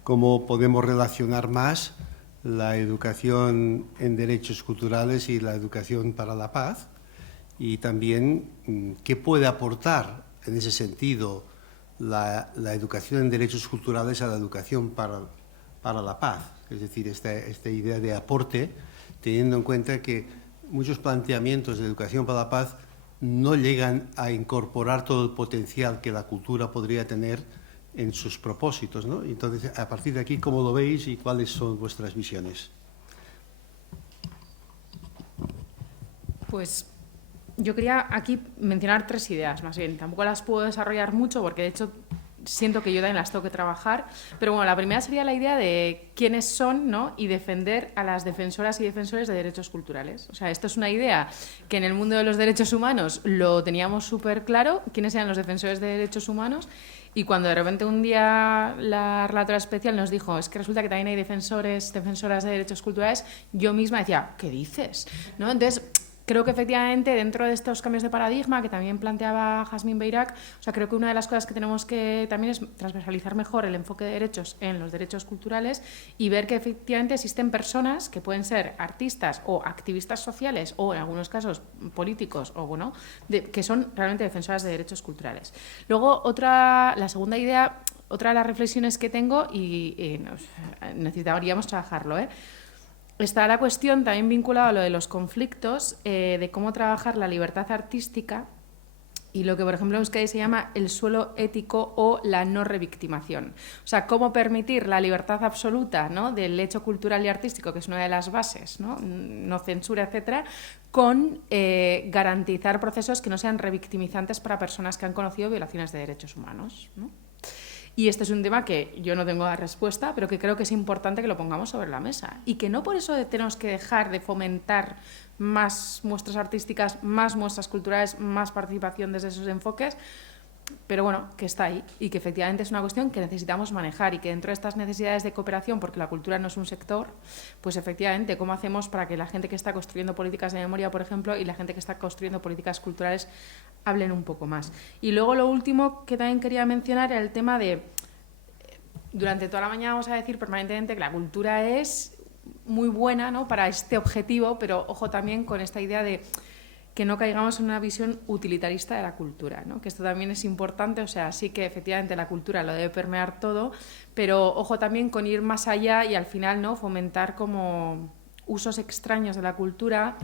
¿Cómo podemos relacionar más la educación en derechos culturales y la educación para la paz? Y también, ¿qué puede aportar en ese sentido la educación en derechos culturales a la educación para la paz? Es decir, esta idea de aporte, teniendo en cuenta que muchos planteamientos de educación para la paz no llegan a incorporar todo el potencial que la cultura podría tener en sus propósitos, ¿no? Entonces, a partir de aquí, ¿cómo lo veis y cuáles son vuestras visiones? Pues yo quería aquí mencionar 3 ideas, más bien. Tampoco las puedo desarrollar mucho porque, de hecho, siento que yo también las tengo que trabajar. Pero bueno, la primera sería la idea de quiénes son, ¿no?, y defender a las defensoras y defensores de derechos culturales. O sea, esto es una idea que en el mundo de los derechos humanos lo teníamos súper claro, quiénes eran los defensores de derechos humanos. Y cuando de repente un día la relatora especial nos dijo, es que resulta que también hay defensoras de derechos culturales, yo misma decía, ¿qué dices?, ¿no? Entonces, creo que efectivamente dentro de estos cambios de paradigma que también planteaba Jazmín Beirak, o sea, creo que una de las cosas que tenemos que también es transversalizar mejor el enfoque de derechos en los derechos culturales y ver que efectivamente existen personas que pueden ser artistas o activistas sociales o en algunos casos políticos o bueno, que son realmente defensoras de derechos culturales. Luego la segunda idea, otra de las reflexiones que tengo y necesitaríamos trabajarlo, está la cuestión también vinculada a lo de los conflictos, de cómo trabajar la libertad artística y lo que, por ejemplo, en Euskadi se llama el suelo ético o la no revictimación. O sea, cómo permitir la libertad absoluta, ¿no?, del hecho cultural y artístico, que es una de las bases, no censura, etcétera, con garantizar procesos que no sean revictimizantes para personas que han conocido violaciones de derechos humanos, ¿no? Y este es un tema que yo no tengo la respuesta, pero que creo que es importante que lo pongamos sobre la mesa. Y que no por eso tenemos que dejar de fomentar más muestras artísticas, más muestras culturales, más participación desde esos enfoques, pero bueno, que está ahí y que efectivamente es una cuestión que necesitamos manejar y que dentro de estas necesidades de cooperación, porque la cultura no es un sector, pues efectivamente, ¿cómo hacemos para que la gente que está construyendo políticas de memoria, por ejemplo, y la gente que está construyendo políticas culturales hablen un poco más? Y luego lo último que también quería mencionar era el tema de, durante toda la mañana vamos a decir permanentemente que la cultura es muy buena, ¿no?, para este objetivo, pero ojo también con esta idea de que no caigamos en una visión utilitarista de la cultura, ¿no?, que esto también es importante, o sea, sí que efectivamente la cultura lo debe permear todo, pero ojo también con ir más allá y al final, ¿no?, fomentar como usos extraños de la cultura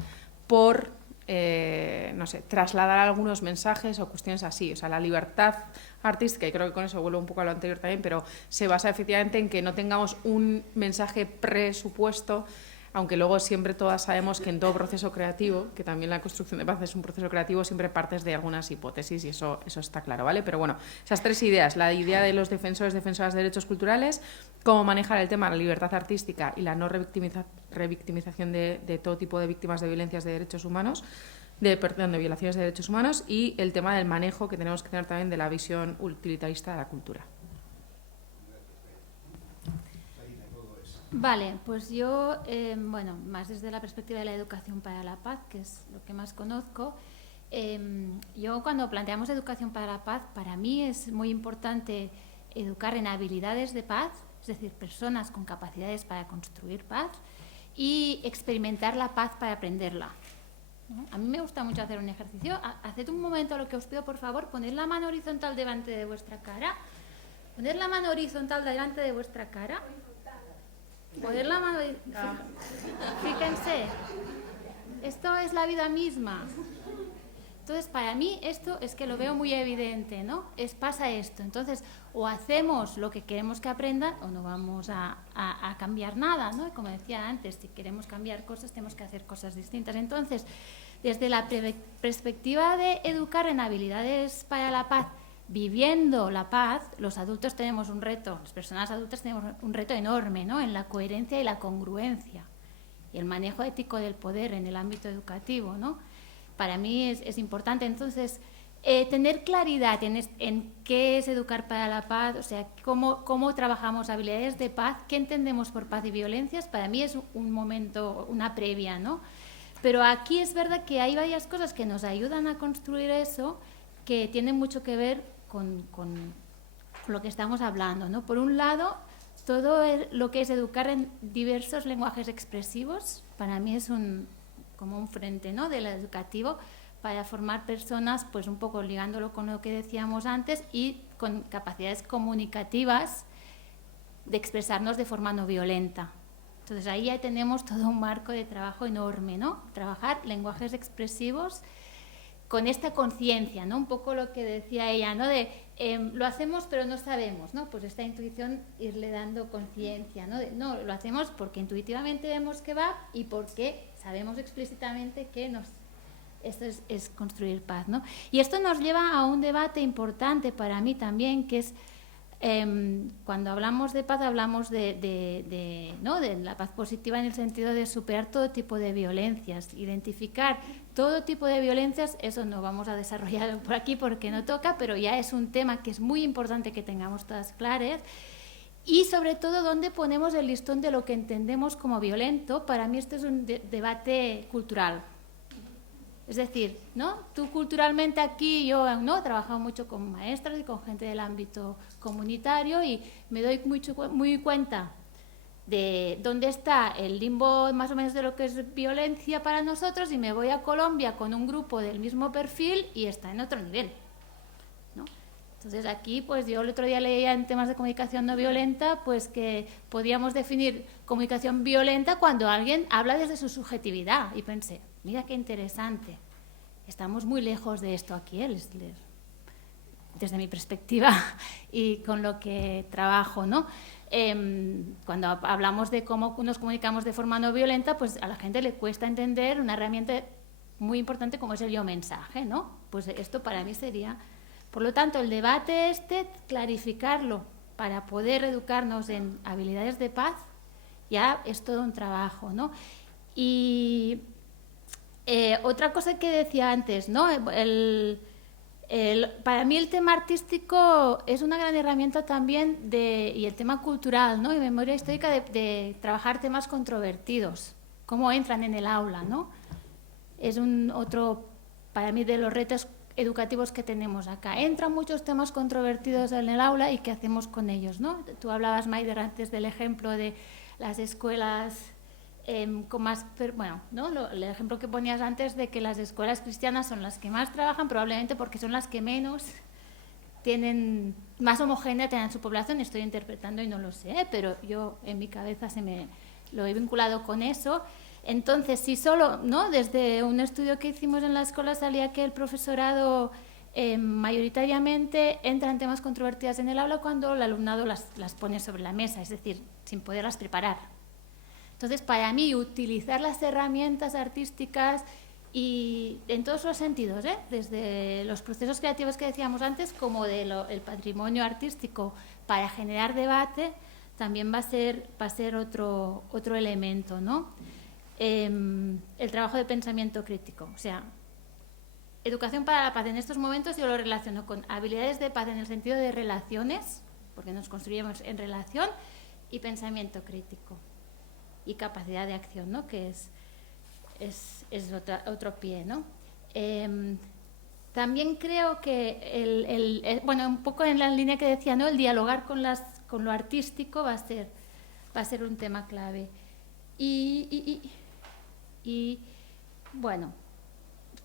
por, no sé, trasladar algunos mensajes o cuestiones así. O sea, la libertad artística, y creo que con eso vuelvo un poco a lo anterior también, pero se basa efectivamente en que no tengamos un mensaje presupuesto, aunque luego siempre todas sabemos que en todo proceso creativo, que también la construcción de paz es un proceso creativo, siempre partes de algunas hipótesis y eso está claro, ¿vale? Pero bueno, esas tres ideas, la idea de los defensoras de derechos culturales, cómo manejar el tema de la libertad artística y la no revictimización de todo tipo de víctimas de violencias de derechos humanos, de violaciones de derechos humanos, y el tema del manejo que tenemos que tener también de la visión utilitarista de la cultura. Vale, pues yo, bueno, más desde la perspectiva de la educación para la paz, que es lo que más conozco, yo cuando planteamos educación para la paz, para mí es muy importante educar en habilidades de paz, es decir, personas con capacidades para construir paz y experimentar la paz para aprenderla, ¿no? A mí me gusta mucho hacer un ejercicio. Haced un momento lo que os pido, por favor, poned la mano horizontal delante de vuestra cara. Poned la mano horizontal delante de vuestra cara. Poner la mano, fíjense, esto es la vida misma. Entonces, para mí esto es que lo veo muy evidente, ¿no? Pasa esto. Entonces, o hacemos lo que queremos que aprenda o no vamos a cambiar nada, ¿no? Y como decía antes, si queremos cambiar cosas, tenemos que hacer cosas distintas. Entonces, desde la perspectiva de educar en habilidades para la paz, viviendo la paz, los adultos tenemos un reto, las personas adultas tenemos un reto enorme, ¿no?, en la coherencia y la congruencia y el manejo ético del poder en el ámbito educativo, ¿no? Para mí es importante, entonces, tener claridad en qué es educar para la paz, o sea, cómo trabajamos habilidades de paz, qué entendemos por paz y violencias. Para mí es un momento, una previa, ¿no? Pero aquí es verdad que hay varias cosas que nos ayudan a construir eso, que tienen mucho que ver con lo que estamos hablando, ¿no? Por un lado, todo lo que es educar en diversos lenguajes expresivos, para mí es como un frente, ¿no?, del educativo para formar personas, pues un poco ligándolo con lo que decíamos antes, y con capacidades comunicativas de expresarnos de forma no violenta. Entonces ahí ya tenemos todo un marco de trabajo enorme, ¿no? Trabajar lenguajes expresivos con esta conciencia, ¿no? Un poco lo que decía ella, ¿no? De lo hacemos pero no sabemos, ¿no? Pues esta intuición, irle dando conciencia, ¿no? No, lo hacemos porque intuitivamente vemos que va y porque sabemos explícitamente que esto es construir paz, ¿no? Y esto nos lleva a un debate importante para mí también, que es cuando hablamos de paz hablamos ¿no?, de la paz positiva en el sentido de superar todo tipo de violencias, identificar todo tipo de violencias. Eso no vamos a desarrollarlo por aquí porque no toca, pero ya es un tema que es muy importante que tengamos todas claras. Y sobre todo, ¿dónde ponemos el listón de lo que entendemos como violento? Para mí este es un debate cultural. Es decir, ¿no? Tú culturalmente aquí, yo ¿no? he trabajado mucho con maestras y con gente del ámbito comunitario y me doy muy cuenta de dónde está el limbo más o menos de lo que es violencia para nosotros, y me voy a Colombia con un grupo del mismo perfil y está en otro nivel, ¿no? Entonces aquí, pues yo el otro día leía en temas de comunicación no violenta, pues que podíamos definir comunicación violenta cuando alguien habla desde su subjetividad, y pensé, mira qué interesante, estamos muy lejos de esto aquí, desde mi perspectiva y con lo que trabajo, ¿no? Cuando hablamos de cómo nos comunicamos de forma no violenta, pues a la gente le cuesta entender una herramienta muy importante como es el yo mensaje, ¿no? Pues esto para mí sería, por lo tanto, el debate clarificarlo para poder educarnos en habilidades de paz, ya es todo un trabajo, ¿no? Y otra cosa que decía antes, ¿no? Para mí el tema artístico es una gran herramienta también y el tema cultural, ¿no? Y memoria histórica de trabajar temas controvertidos, cómo entran en el aula, ¿no? Es otro, para mí, de los retos educativos que tenemos acá. Entran muchos temas controvertidos en el aula y qué hacemos con ellos, ¿no? Tú hablabas, Maider, antes del ejemplo de las escuelas con más, bueno, ¿no? El ejemplo que ponías antes de que las escuelas cristianas son las que más trabajan, probablemente porque son las que menos tienen, más homogénea tienen su población. Estoy interpretando y no lo sé, pero yo en mi cabeza lo he vinculado con eso. Entonces, si solo, ¿no? Desde un estudio que hicimos en la escuela salía que el profesorado mayoritariamente entra en temas controvertidos en el aula cuando el alumnado las pone sobre la mesa, es decir, sin poderlas preparar. Entonces, para mí, utilizar las herramientas artísticas y en todos los sentidos, desde los procesos creativos que decíamos antes, como el patrimonio artístico para generar debate, también va a ser otro elemento, ¿no? El trabajo de pensamiento crítico. O sea, educación para la paz en estos momentos yo lo relaciono con habilidades de paz en el sentido de relaciones, porque nos construimos en relación, y pensamiento crítico. Y capacidad de acción, ¿no? Que es otro pie, ¿no? También creo que bueno, un poco en la línea que decía, ¿no? El dialogar con lo artístico va a ser un tema clave. Y bueno,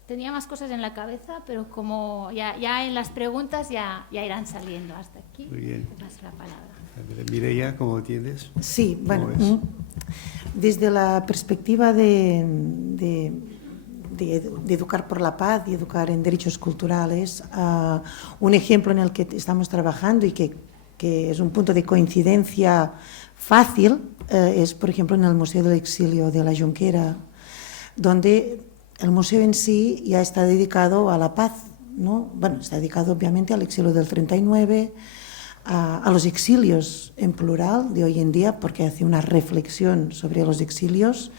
tenía más cosas en la cabeza, pero como ya en las preguntas ya irán saliendo. Hasta aquí. Muy bien. Te paso la palabra. Mireia, ¿cómo entiendes? Sí, bueno, desde la perspectiva de educar por la paz y educar en derechos culturales, un ejemplo en el que estamos trabajando y que es un punto de coincidencia fácil es, por ejemplo, en el Museo del Exilio de la Jonquera, donde el museo en sí ya está dedicado a la paz, ¿no? Bueno, está dedicado obviamente al exilio del 39, a los exilios en plural de hoy en día, porque hace una reflexión sobre los exilios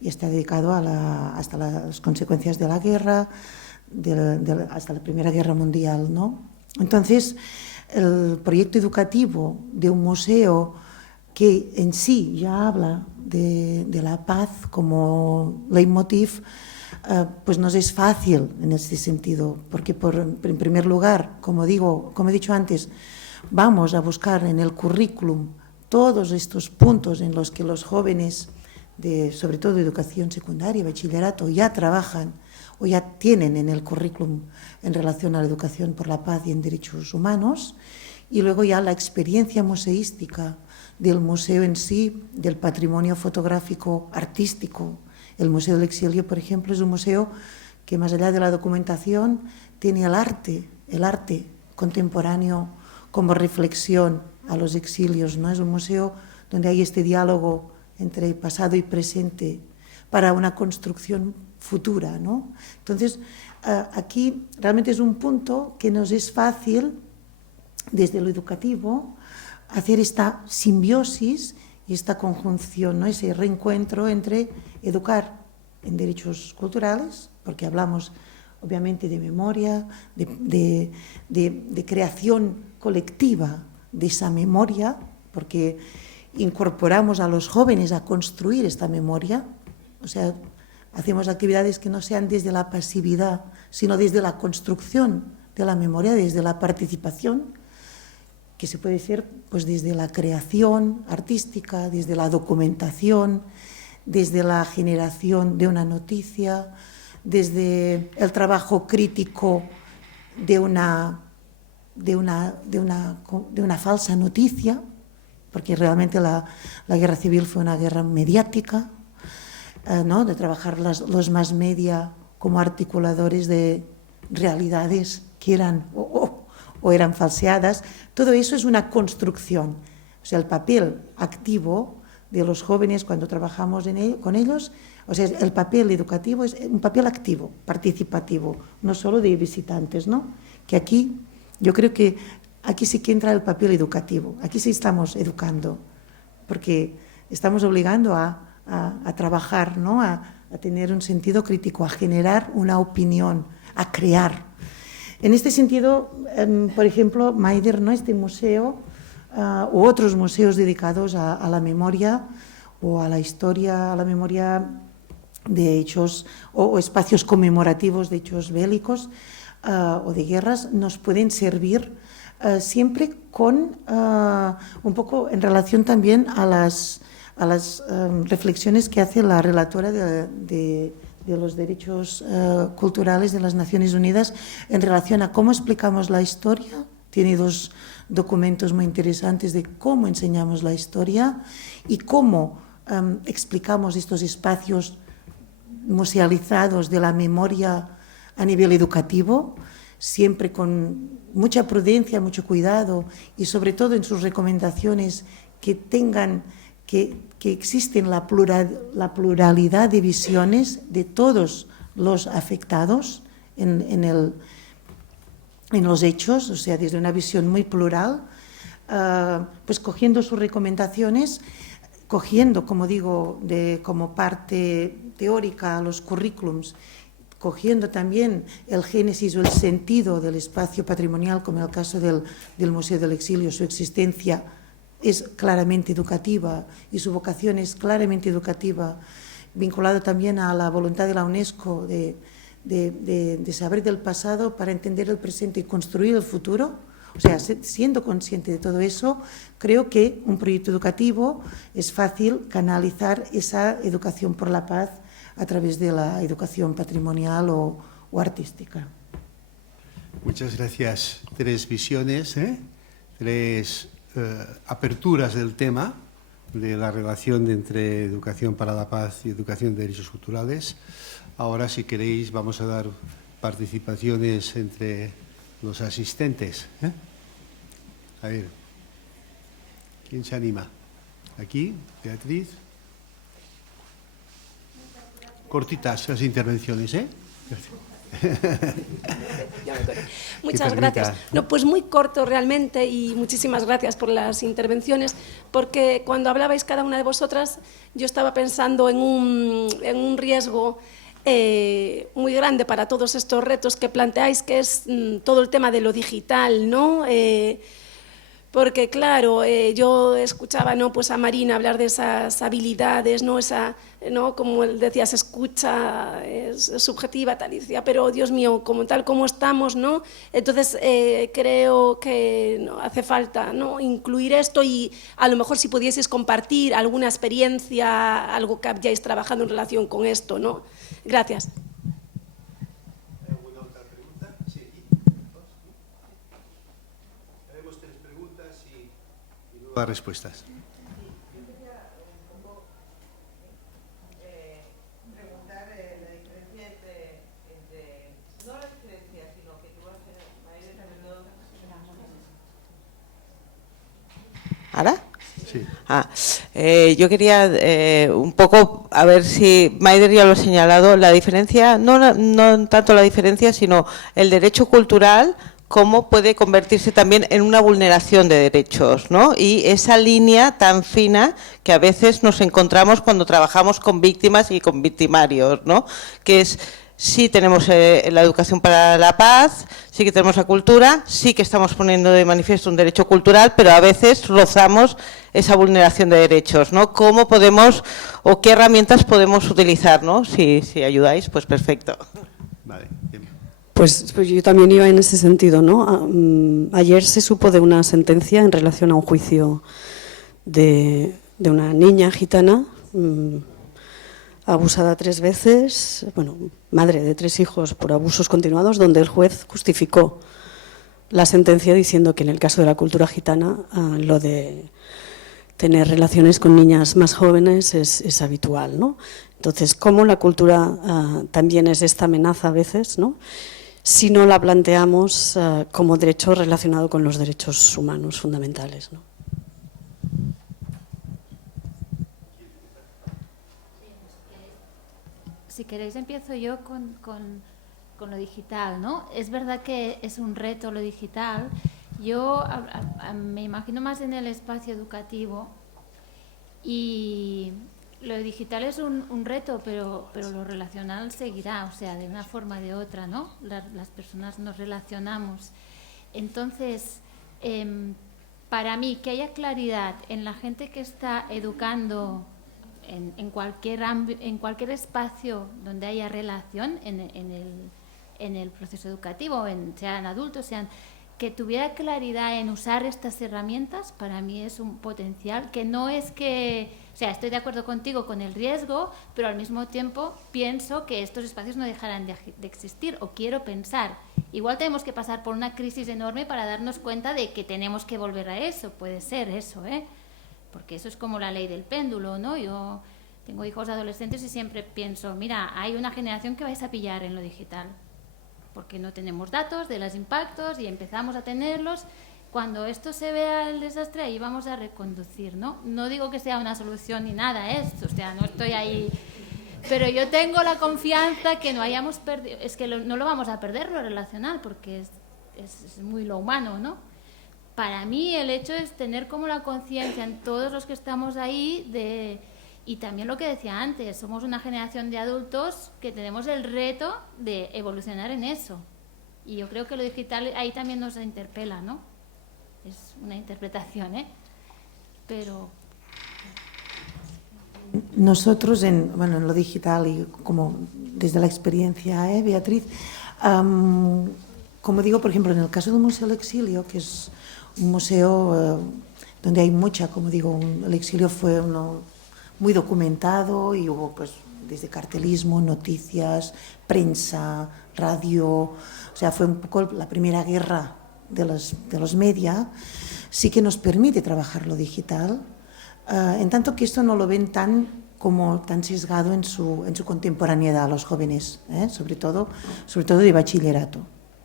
y está dedicado hasta las consecuencias de la guerra, hasta la Primera Guerra Mundial, ¿no? Entonces, el proyecto educativo de un museo que en sí ya habla de la paz como leitmotiv, pues nos es fácil en este sentido, porque en primer lugar, como he dicho antes, vamos a buscar en el currículum todos estos puntos en los que los jóvenes, sobre todo de educación secundaria, bachillerato, ya trabajan o ya tienen en el currículum en relación a la educación por la paz y en derechos humanos, y luego ya la experiencia museística del museo en sí, del patrimonio fotográfico artístico. El Museo del Exilio, por ejemplo, es un museo que más allá de la documentación tiene el arte contemporáneo como reflexión a los exilios, ¿no? Es un museo donde hay este diálogo entre pasado y presente para una construcción futura, ¿no? Entonces, aquí realmente es un punto que nos es fácil, desde lo educativo, hacer esta simbiosis y esta conjunción, ¿no? Ese reencuentro entre educar en derechos culturales, porque hablamos obviamente de memoria, de creación colectiva de esa memoria, porque incorporamos a los jóvenes a construir esta memoria. O sea, hacemos actividades que no sean desde la pasividad, sino desde la construcción de la memoria, desde la participación, que se puede hacer pues desde la creación artística, desde la documentación, desde la generación de una noticia, desde el trabajo crítico de una falsa noticia, porque realmente la guerra civil fue una guerra mediática, ¿no? De trabajar los más media como articuladores de realidades que eran o eran falseadas. Todo eso es una construcción. O sea, el papel activo de los jóvenes cuando trabajamos con ellos, o sea, el papel educativo es un papel activo, participativo, no solo de visitantes, ¿no? Que aquí, yo creo que aquí sí que entra el papel educativo, aquí sí estamos educando, porque estamos obligando a trabajar, ¿no? A tener un sentido crítico, a generar una opinión, a crear. En este sentido, por ejemplo, Maider, ¿no? Este museo u otros museos dedicados a la memoria o a la historia, a la memoria de hechos o espacios conmemorativos de hechos bélicos o de guerras, nos pueden servir siempre con un poco en relación también a las reflexiones que hace la relatora de los derechos culturales de las Naciones Unidas en relación a cómo explicamos la historia. Tiene dos documentos muy interesantes de cómo enseñamos la historia y cómo explicamos estos espacios musealizados de la memoria a nivel educativo, siempre con mucha prudencia, mucho cuidado y sobre todo en sus recomendaciones que tengan que existen la pluralidad de visiones de todos los afectados en los hechos, o sea, desde una visión muy plural, pues cogiendo sus recomendaciones, cogiendo, como digo, como parte teórica los currículums, cogiendo también el génesis o el sentido del espacio patrimonial, como en el caso del Museo del Exilio, su existencia es claramente educativa y su vocación es claramente educativa, vinculado también a la voluntad de la UNESCO de saber del pasado para entender el presente y construir el futuro. O sea, siendo consciente de todo eso, creo que un proyecto educativo es fácil canalizar esa educación por la paz a través de la educación patrimonial o artística. Muchas gracias. Tres visiones, tres aperturas del tema de la relación entre educación para la paz y educación de derechos culturales. Ahora, si queréis, vamos a dar participaciones entre los asistentes. A ver, ¿quién se anima? Aquí, Beatriz. Cortitas las intervenciones, Gracias. Muchas gracias. No, pues muy corto realmente y muchísimas gracias por las intervenciones, porque cuando hablabais cada una de vosotras yo estaba pensando en un riesgo muy grande para todos estos retos que planteáis, que es todo el tema de lo digital, ¿no? Porque claro, yo escuchaba, ¿no?, pues a Marina hablar de esas habilidades, ¿no? Esa, ¿no?, como decías, escucha es subjetiva, tal, y decía, pero Dios mío, como tal como estamos, ¿no? Entonces creo que no, hace falta, ¿no?, incluir esto y a lo mejor si pudieseis compartir alguna experiencia, algo que hayáis trabajado en relación con esto, ¿no? Gracias. ¿Alguna otra pregunta? Sí. Haremos tres preguntas y luego las respuestas. Yo quería un poco preguntar la diferencia entre no la diferencia, sino que tú vas a hacer Maide también lo... ¿Ahora? Sí. Yo quería un poco, a ver si Maider ya lo ha señalado, la diferencia, no tanto la diferencia, sino el derecho cultural, cómo puede convertirse también en una vulneración de derechos, ¿no? Y esa línea tan fina que a veces nos encontramos cuando trabajamos con víctimas y con victimarios, ¿no? Que es sí tenemos la educación para la paz, sí que tenemos la cultura, sí que estamos poniendo de manifiesto un derecho cultural, pero a veces rozamos esa vulneración de derechos, ¿no? ¿Cómo podemos o qué herramientas podemos utilizar, ¿no? Si ayudáis, pues perfecto. Vale. Pues yo también iba en ese sentido, ¿no? Ayer se supo de una sentencia en relación a un juicio de una niña gitana abusada 3 veces, bueno, madre de 3 hijos por abusos continuados, donde el juez justificó la sentencia diciendo que en el caso de la cultura gitana lo de tener relaciones con niñas más jóvenes es habitual, ¿no? Entonces, ¿cómo la cultura también es esta amenaza a veces, ¿no? Si no la planteamos como derecho relacionado con los derechos humanos fundamentales, ¿no? Si queréis empiezo yo con lo digital, ¿no? Es verdad que es un reto lo digital. Yo me imagino más en el espacio educativo y lo digital es un reto, pero lo relacional seguirá, o sea, de una forma o de otra, ¿no? Las personas nos relacionamos. Entonces, para mí, que haya claridad en la gente que está educando en cualquier espacio donde haya relación en el proceso educativo, sean adultos, que tuviera claridad en usar estas herramientas, para mí es un potencial que no es que, o sea, estoy de acuerdo contigo con el riesgo, pero al mismo tiempo pienso que estos espacios no dejarán de existir, o quiero pensar. Igual tenemos que pasar por una crisis enorme para darnos cuenta de que tenemos que volver a eso, puede ser eso, porque eso es como la ley del péndulo, ¿no? Yo tengo hijos adolescentes y siempre pienso, mira, hay una generación que vais a pillar en lo digital, porque no tenemos datos de los impactos y empezamos a tenerlos. Cuando esto se vea el desastre, ahí vamos a reconducir, ¿no? No digo que sea una solución ni nada esto, o sea, no estoy ahí, pero yo tengo la confianza que no hayamos perdido, es que no lo vamos a perder lo relacional, porque es muy lo humano, ¿no? Para mí el hecho es tener como la conciencia en todos los que estamos ahí y también lo que decía antes, somos una generación de adultos que tenemos el reto de evolucionar en eso. Y yo creo que lo digital ahí también nos interpela, ¿no? Es una interpretación, Pero... Nosotros en lo digital y como desde la experiencia, Beatriz, como digo, por ejemplo, en el caso del Museo del Exilio, que es un museo donde hay mucha, como digo, el exilio fue uno muy documentado y hubo pues desde cartelismo, noticias, prensa, radio, o sea, fue un poco la primera guerra de los media. Sí que nos permite trabajar lo digital, en tanto que esto no lo ven tan sesgado en su contemporaneidad los jóvenes, sobre todo de bachillerato,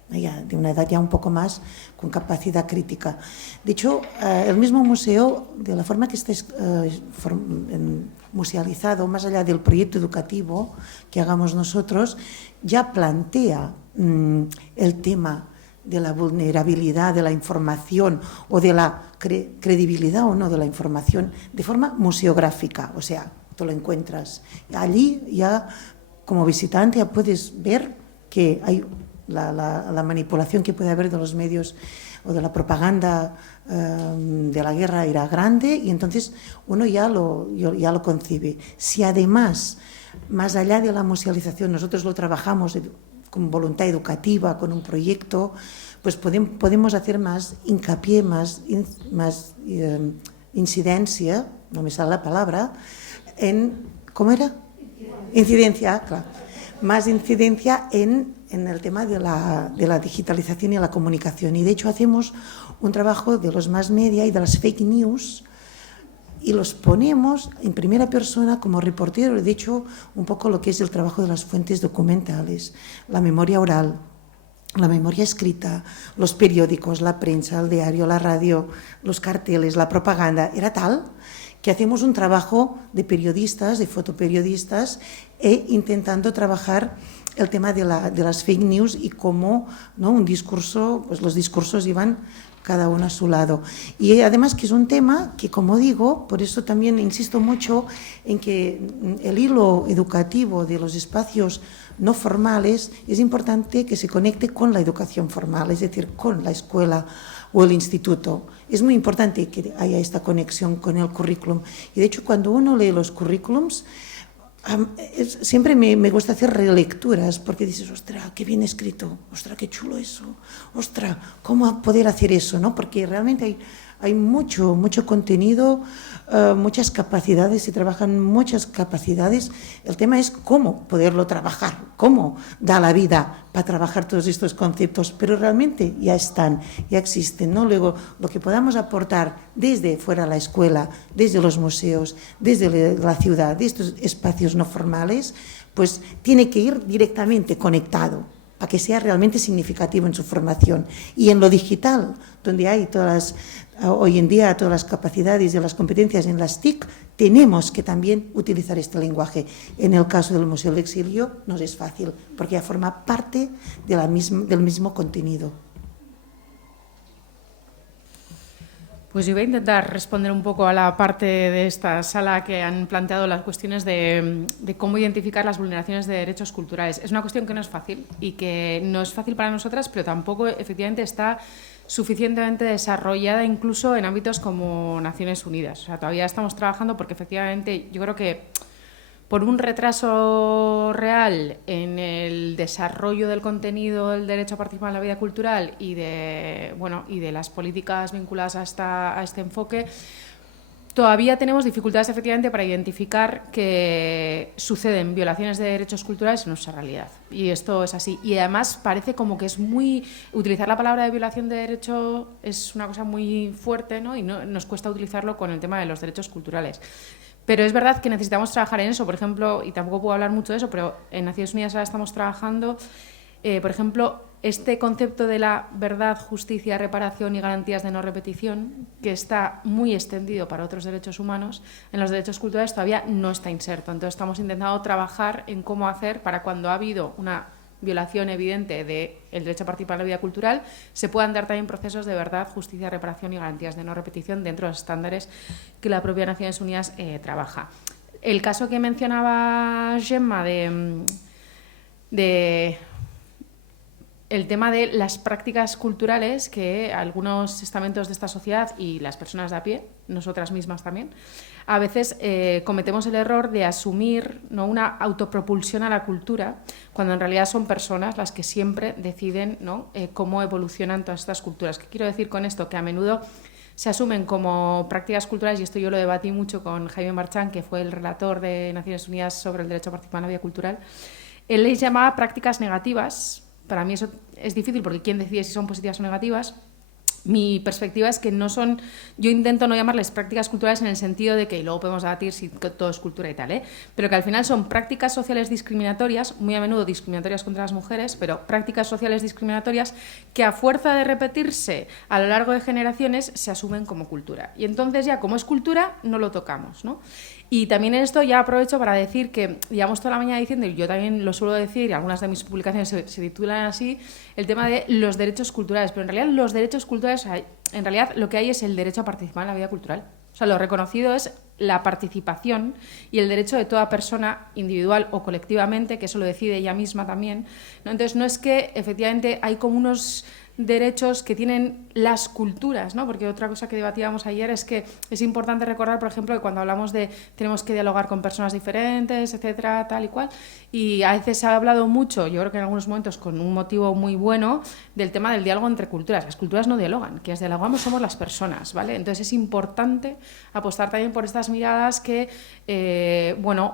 ya, de una edad ya un poco más con capacidad crítica. De hecho, el mismo museo, de la forma que está musealizado, más allá del proyecto educativo que hagamos nosotros, ya plantea el tema de la vulnerabilidad de la información o de la credibilidad o no de la información de forma museográfica, o sea, tú lo encuentras. Allí ya como visitante ya puedes ver que hay la manipulación que puede haber de los medios o de la propaganda de la guerra era grande y entonces uno ya lo concibe. Si además, más allá de la musealización, nosotros lo trabajamos con voluntad educativa, con un proyecto, pues podemos hacer más hincapié, más incidencia, no me sale la palabra, ¿cómo era? Incidencia, claro. Más incidencia en el tema de la digitalización y la comunicación. Y de hecho hacemos un trabajo de los más media y de las fake news y los ponemos en primera persona como reportero. De hecho, un poco lo que es el trabajo de las fuentes documentales, la memoria oral, la memoria escrita, los periódicos, la prensa, el diario, la radio, los carteles, la propaganda, era tal que hacemos un trabajo de periodistas, de fotoperiodistas, intentando trabajar el tema de las fake news y cómo, ¿no?, un discurso, pues los discursos iban cada uno a su lado. Y además que es un tema que, como digo, por eso también insisto mucho en que el hilo educativo de los espacios no formales es importante que se conecte con la educación formal, es decir, con la escuela o el instituto. Es muy importante que haya esta conexión con el currículum. Y de hecho, cuando uno lee los currículums, siempre me gusta hacer relecturas, porque dices, ostras, qué bien escrito, ostras, qué chulo eso, ostras, ¿cómo poder hacer eso? ¿No? Porque realmente hay mucho contenido, muchas capacidades, se trabajan muchas capacidades. El tema es cómo poderlo trabajar, cómo da la vida para trabajar todos estos conceptos, pero realmente ya están, ya existen, ¿no? Luego, lo que podamos aportar desde fuera de la escuela, desde los museos, desde la ciudad, de estos espacios no formales, pues tiene que ir directamente conectado para que sea realmente significativo en su formación. Y en lo digital, donde hay hoy en día todas las capacidades y las competencias en las TIC, tenemos que también utilizar este lenguaje. En el caso del Museo del Exilio nos es fácil, porque ya forma parte del mismo contenido. Pues yo voy a intentar responder un poco a la parte de esta sala que han planteado las cuestiones de cómo identificar las vulneraciones de derechos culturales. Es una cuestión que no es fácil y que no es fácil para nosotras, pero tampoco efectivamente está suficientemente desarrollada incluso en ámbitos como Naciones Unidas. O sea, todavía estamos trabajando porque efectivamente yo creo que por un retraso real en el desarrollo del contenido del derecho a participar en la vida cultural y de las políticas vinculadas a este enfoque, todavía tenemos dificultades efectivamente para identificar que suceden violaciones de derechos culturales en nuestra realidad. Y esto es así. Y además parece como que es utilizar la palabra de violación de derecho es una cosa muy fuerte, ¿no? Y nos cuesta utilizarlo con el tema de los derechos culturales. Pero es verdad que necesitamos trabajar en eso, por ejemplo, y tampoco puedo hablar mucho de eso, pero en Naciones Unidas ahora estamos trabajando, por ejemplo, este concepto de la verdad, justicia, reparación y garantías de no repetición, que está muy extendido para otros derechos humanos, en los derechos culturales todavía no está inserto. Entonces estamos intentando trabajar en cómo hacer para cuando ha habido una violación evidente del derecho a participar en la vida cultural, se puedan dar también procesos de verdad, justicia, reparación y garantías de no repetición dentro de los estándares que la propia Naciones Unidas trabaja. El caso que mencionaba Gemma de el tema de las prácticas culturales que algunos estamentos de esta sociedad y las personas de a pie, nosotras mismas también, a veces cometemos el error de asumir, ¿no?, una autopropulsión a la cultura, cuando en realidad son personas las que siempre deciden, ¿no?, cómo evolucionan todas estas culturas. ¿Qué quiero decir con esto? Que a menudo se asumen como prácticas culturales, y esto yo lo debatí mucho con Jaime Marchán, que fue el relator de Naciones Unidas sobre el derecho a participar en la vida cultural. Él les llamaba prácticas negativas. Para mí eso es difícil porque ¿quién decide si son positivas o negativas? Mi perspectiva es que no son, yo intento no llamarles prácticas culturales en el sentido de que, y luego podemos debatir si todo es cultura y tal, pero que al final son prácticas sociales discriminatorias, muy a menudo discriminatorias contra las mujeres, pero prácticas sociales discriminatorias que a fuerza de repetirse a lo largo de generaciones se asumen como cultura. Y entonces ya como es cultura no lo tocamos, ¿no? Y también en esto ya aprovecho para decir que llevamos toda la mañana diciendo, y yo también lo suelo decir, y algunas de mis publicaciones se titulan así, el tema de los derechos culturales. Pero en realidad los derechos culturales, en realidad lo que hay es el derecho a participar en la vida cultural. O sea, lo reconocido es la participación y el derecho de toda persona, individual o colectivamente, que eso lo decide ella misma también, ¿no? Entonces no es que efectivamente hay como unos derechos que tienen las culturas, ¿no? Porque otra cosa que debatíamos ayer es que es importante recordar, por ejemplo, que cuando hablamos de tenemos que dialogar con personas diferentes, etcétera, tal y cual, y a veces se ha hablado mucho, yo creo que en algunos momentos con un motivo muy bueno, del tema del diálogo entre culturas. Las culturas no dialogan, quienes dialogamos somos las personas, ¿vale? Entonces es importante apostar también por estas miradas que,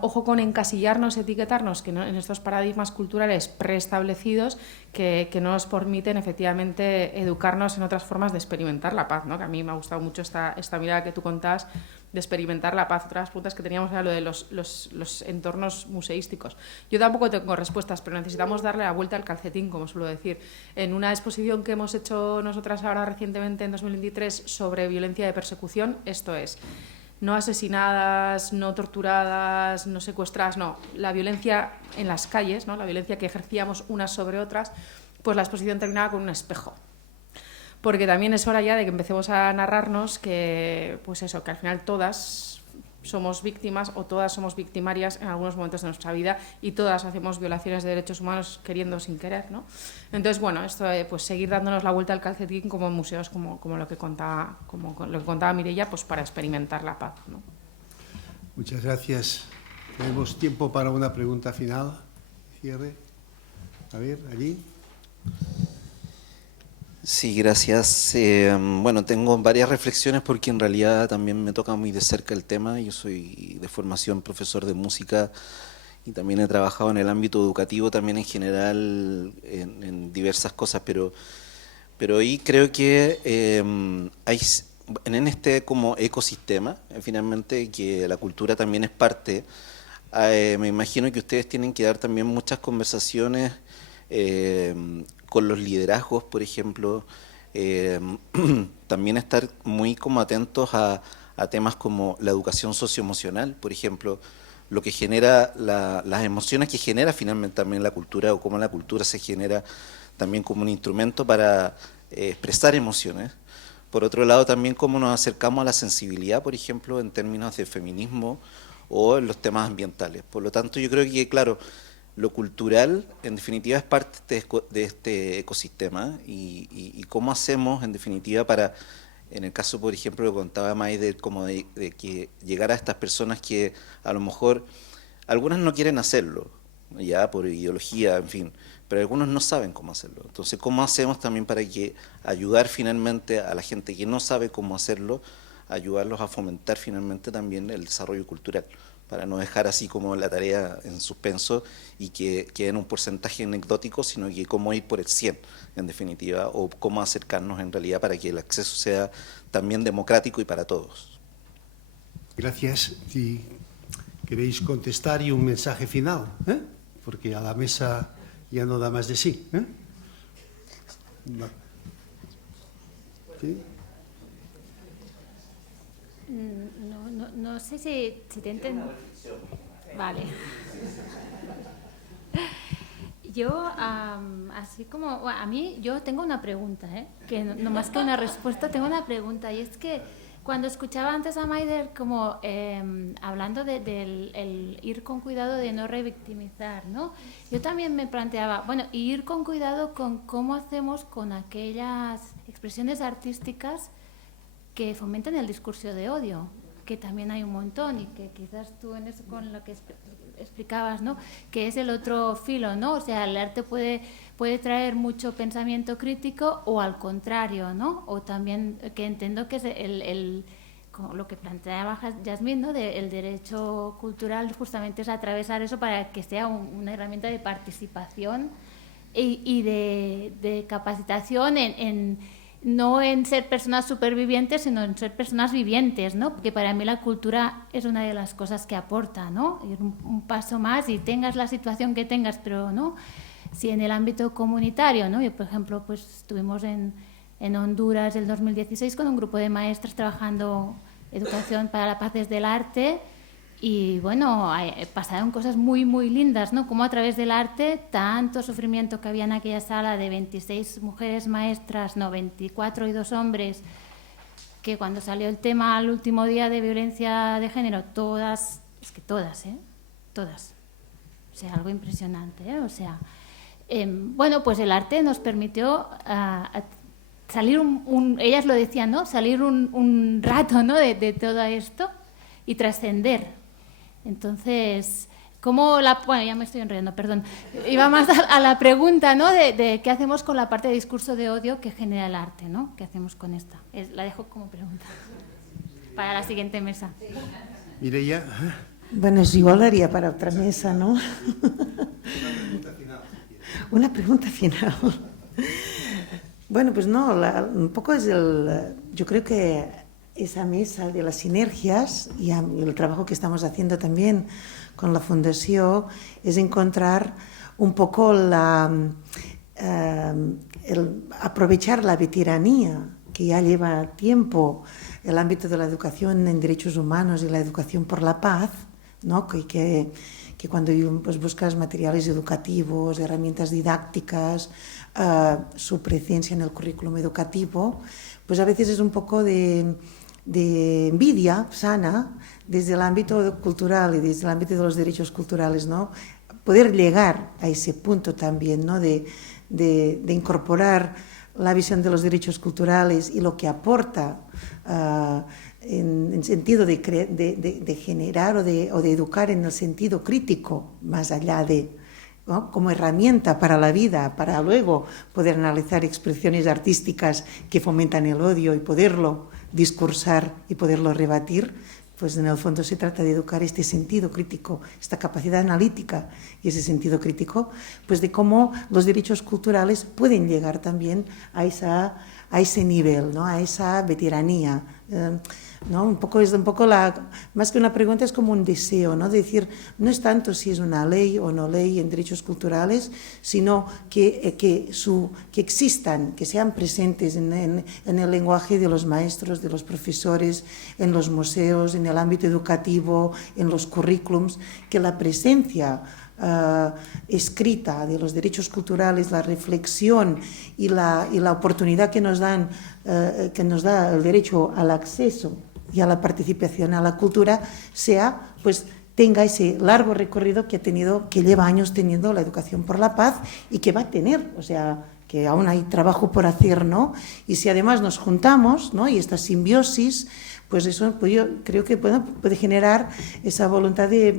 ojo con encasillarnos, etiquetarnos, que no, en estos paradigmas culturales preestablecidos que no nos permiten efectivamente educarnos en otras formas de experimentar la paz, ¿no? Que a mí me ha gustado mucho esta mirada que tú contás de experimentar la paz. Otras preguntas que teníamos era lo de los entornos museísticos. Yo tampoco tengo respuestas, pero necesitamos darle la vuelta al calcetín, como suelo decir. En una exposición que hemos hecho nosotras ahora recientemente en 2023 sobre violencia de persecución, esto es, no asesinadas, no torturadas, no secuestradas, no, la violencia en las calles, ¿no? La violencia que ejercíamos unas sobre otras, pues la exposición terminaba con un espejo. porque también es hora ya de que empecemos a narrarnos que, pues eso, que al final todas somos víctimas o todas somos victimarias en algunos momentos de nuestra vida y todas hacemos violaciones de derechos humanos queriendo o sin querer, ¿no? Entonces, bueno, esto pues seguir dándonos la vuelta al calcetín como en museos como lo que contaba Mireia, pues para experimentar la paz, ¿no? Muchas gracias. Tenemos tiempo para una pregunta final. Cierre. A ver, allí. Sí, gracias. Bueno, tengo varias reflexiones porque en realidad también me toca muy de cerca el tema. Yo soy de formación profesor de música y también he trabajado en el ámbito educativo también en general en diversas cosas, pero ahí creo que hay en este como ecosistema, finalmente, que la cultura también es parte. Me imagino que ustedes tienen que dar también muchas conversaciones con los liderazgos, por ejemplo, también estar muy como atentos a temas como la educación socioemocional, por ejemplo, lo que genera, las emociones que genera finalmente también la cultura, o cómo la cultura se genera también como un instrumento para expresar emociones. Por otro lado, también cómo nos acercamos a la sensibilidad, por ejemplo, en términos de feminismo o en los temas ambientales. Por lo tanto, yo creo que, claro, lo cultural, en definitiva, es parte de este ecosistema y cómo hacemos, en definitiva, para, en el caso, por ejemplo, lo contaba Maider, como de que llegar a estas personas que a lo mejor, algunas no quieren hacerlo, ya por ideología, en fin, pero algunos no saben cómo hacerlo. Entonces, ¿cómo hacemos también para que ayudar finalmente a la gente que no sabe cómo hacerlo, ayudarlos a fomentar finalmente también el desarrollo cultural? Para no dejar así como la tarea en suspenso y que quede en un porcentaje anecdótico, sino que cómo ir por el 100, en definitiva, o cómo acercarnos en realidad para que el acceso sea también democrático y para todos. Gracias. Si queréis contestar y un mensaje final, porque a la mesa ya no da más de sí. ¿Sí? No sé si te entiendo. Vale. Yo, así como, bueno, a mí, yo tengo una pregunta, que no más que una respuesta, tengo una pregunta, y es que cuando escuchaba antes a Maider como hablando del el ir con cuidado de no revictimizar, ¿no? Yo también me planteaba, bueno, ir con cuidado con cómo hacemos con aquellas expresiones artísticas que fomentan el discurso de odio, que también hay un montón y que quizás tú en eso con lo que explicabas, ¿no? Que es el otro filo, ¿no? O sea, el arte puede traer mucho pensamiento crítico o al contrario, ¿no? O también que entiendo que es lo que planteaba Yasmín, ¿no? El derecho cultural justamente es atravesar eso para que sea una herramienta de participación y de capacitación no en ser personas supervivientes, sino en ser personas vivientes, ¿no? Porque para mí la cultura es una de las cosas que aporta, ¿no? Ir un paso más y tengas la situación que tengas, pero no, si en el ámbito comunitario, ¿no? Yo, por ejemplo, pues estuvimos en Honduras el 2016 con un grupo de maestras trabajando educación para la paz desde el arte. Y bueno, pasaron cosas muy, muy lindas, ¿no? Como a través del arte, tanto sufrimiento que había en aquella sala de 26 mujeres maestras, 24 y 2 hombres, que cuando salió el tema al último día de violencia de género, todas, todas. O sea, algo impresionante, O sea, bueno, pues el arte nos permitió salir ellas lo decían, ¿no? Salir un rato, ¿no? De todo esto y trascender. Entonces, bueno, ya me estoy enredando, perdón. Iba más a la pregunta, ¿no? De qué hacemos con la parte de discurso de odio que genera el arte, ¿no? ¿Qué hacemos con esta? La dejo como pregunta para la siguiente mesa. Mireia. Bueno, es igual haría para otra mesa, ¿no? Una pregunta final. Bueno, pues no, un poco es yo creo que esa mesa de las sinergias y el trabajo que estamos haciendo también con la Fundación es encontrar un poco aprovechar la veteranía que ya lleva tiempo el ámbito de la educación en derechos humanos y la educación por la paz, ¿no? que que cuando pues, buscas materiales educativos, herramientas didácticas, su presencia en el currículum educativo, pues a veces es un poco de envidia sana desde el ámbito cultural y desde el ámbito de los derechos culturales, ¿no? Poder llegar a ese punto también, ¿no? de incorporar la visión de los derechos culturales y lo que aporta en sentido de generar o de educar en el sentido crítico, más allá de, ¿no? Como herramienta para la vida, para luego poder analizar expresiones artísticas que fomentan el odio y poderlo discursar y poderlo rebatir, pues en el fondo se trata de educar este sentido crítico, esta capacidad analítica y ese sentido crítico, pues de cómo los derechos culturales pueden llegar también a ese nivel, ¿no? A esa veteranía, ¿no? Es un poco más que una pregunta, es como un deseo, ¿no? De decir, no es tanto si es una ley o no ley en derechos culturales, sino que existan, que sean presentes en el lenguaje de los maestros, de los profesores, en los museos, en el ámbito educativo, en los currículums, que la presencia escrita de los derechos culturales, la reflexión y la oportunidad que nos da el derecho al acceso y a la participación a la cultura tenga ese largo recorrido que lleva años teniendo la educación por la paz y que va a tener, o sea, que aún hay trabajo por hacer, ¿no? Y si además nos juntamos, ¿no? Y esta simbiosis, pues eso yo creo que puede generar esa voluntad de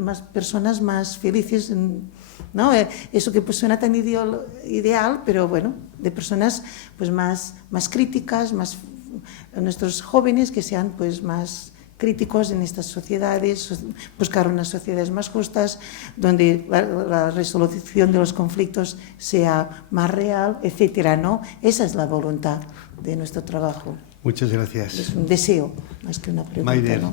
más personas más felices, ¿no? Eso que pues suena tan ideal, pero bueno, de personas pues más críticas, nuestros jóvenes que sean pues más críticos en estas sociedades, buscar unas sociedades más justas, donde la resolución de los conflictos sea más real, etcétera, ¿no? Esa es la voluntad de nuestro trabajo. Muchas gracias. Es un deseo, más que una pregunta, Maider. ¿no?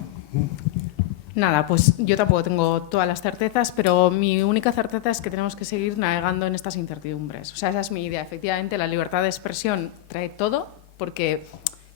Nada, pues yo tampoco tengo todas las certezas, pero mi única certeza es que tenemos que seguir navegando en estas incertidumbres. O sea, esa es mi idea. Efectivamente, la libertad de expresión trae todo, porque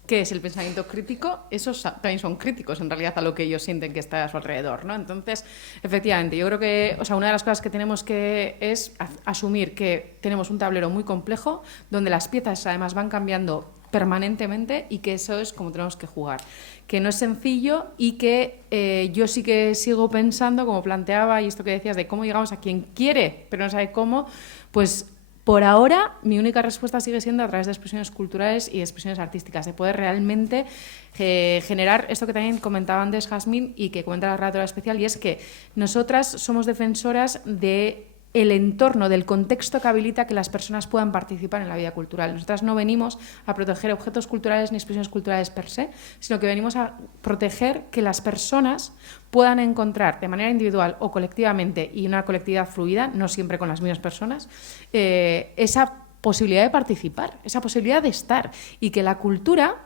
¿qué es el pensamiento crítico? Esos también son críticos, en realidad, a lo que ellos sienten que está a su alrededor, ¿no? Entonces, efectivamente, yo creo que, o sea, una de las cosas que tenemos que es asumir que tenemos un tablero muy complejo, donde las piezas, además, van cambiando permanentemente y que eso es como tenemos que jugar. Que no es sencillo y que yo sí que sigo pensando, como planteaba, y esto que decías de cómo llegamos a quien quiere, pero no sabe cómo, pues por ahora mi única respuesta sigue siendo a través de expresiones culturales y de expresiones artísticas, de poder realmente generar esto que también comentaba antes Jazmín y que comenta la relatora especial, y es que nosotras somos defensoras de el entorno, del contexto que habilita que las personas puedan participar en la vida cultural. Nosotras no venimos a proteger objetos culturales ni expresiones culturales per se, sino que venimos a proteger que las personas puedan encontrar de manera individual o colectivamente, y una colectividad fluida, no siempre con las mismas personas, esa posibilidad de participar, esa posibilidad de estar, y que la cultura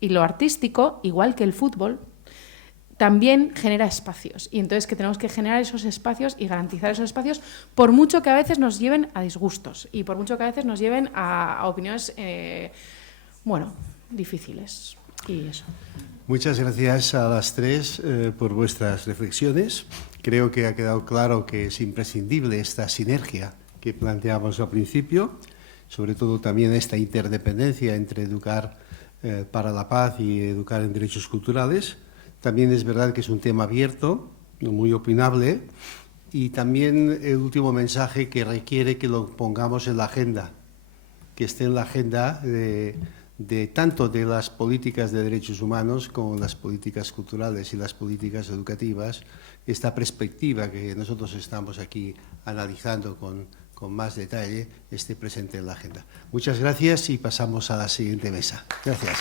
y lo artístico, igual que el fútbol, también genera espacios, y entonces que tenemos que generar esos espacios y garantizar esos espacios, por mucho que a veces nos lleven a disgustos y por mucho que a veces nos lleven a opiniones difíciles, y eso. Muchas gracias a las tres por vuestras reflexiones. Creo que ha quedado claro que es imprescindible esta sinergia que planteamos al principio, sobre todo también esta interdependencia entre educar para la paz y educar en derechos culturales. También es verdad que es un tema abierto, muy opinable, y también el último mensaje que requiere que lo pongamos en la agenda, que esté en la agenda de tanto de las políticas de derechos humanos como las políticas culturales y las políticas educativas, esta perspectiva que nosotros estamos aquí analizando con más detalle esté presente en la agenda. Muchas gracias y pasamos a la siguiente mesa. Gracias.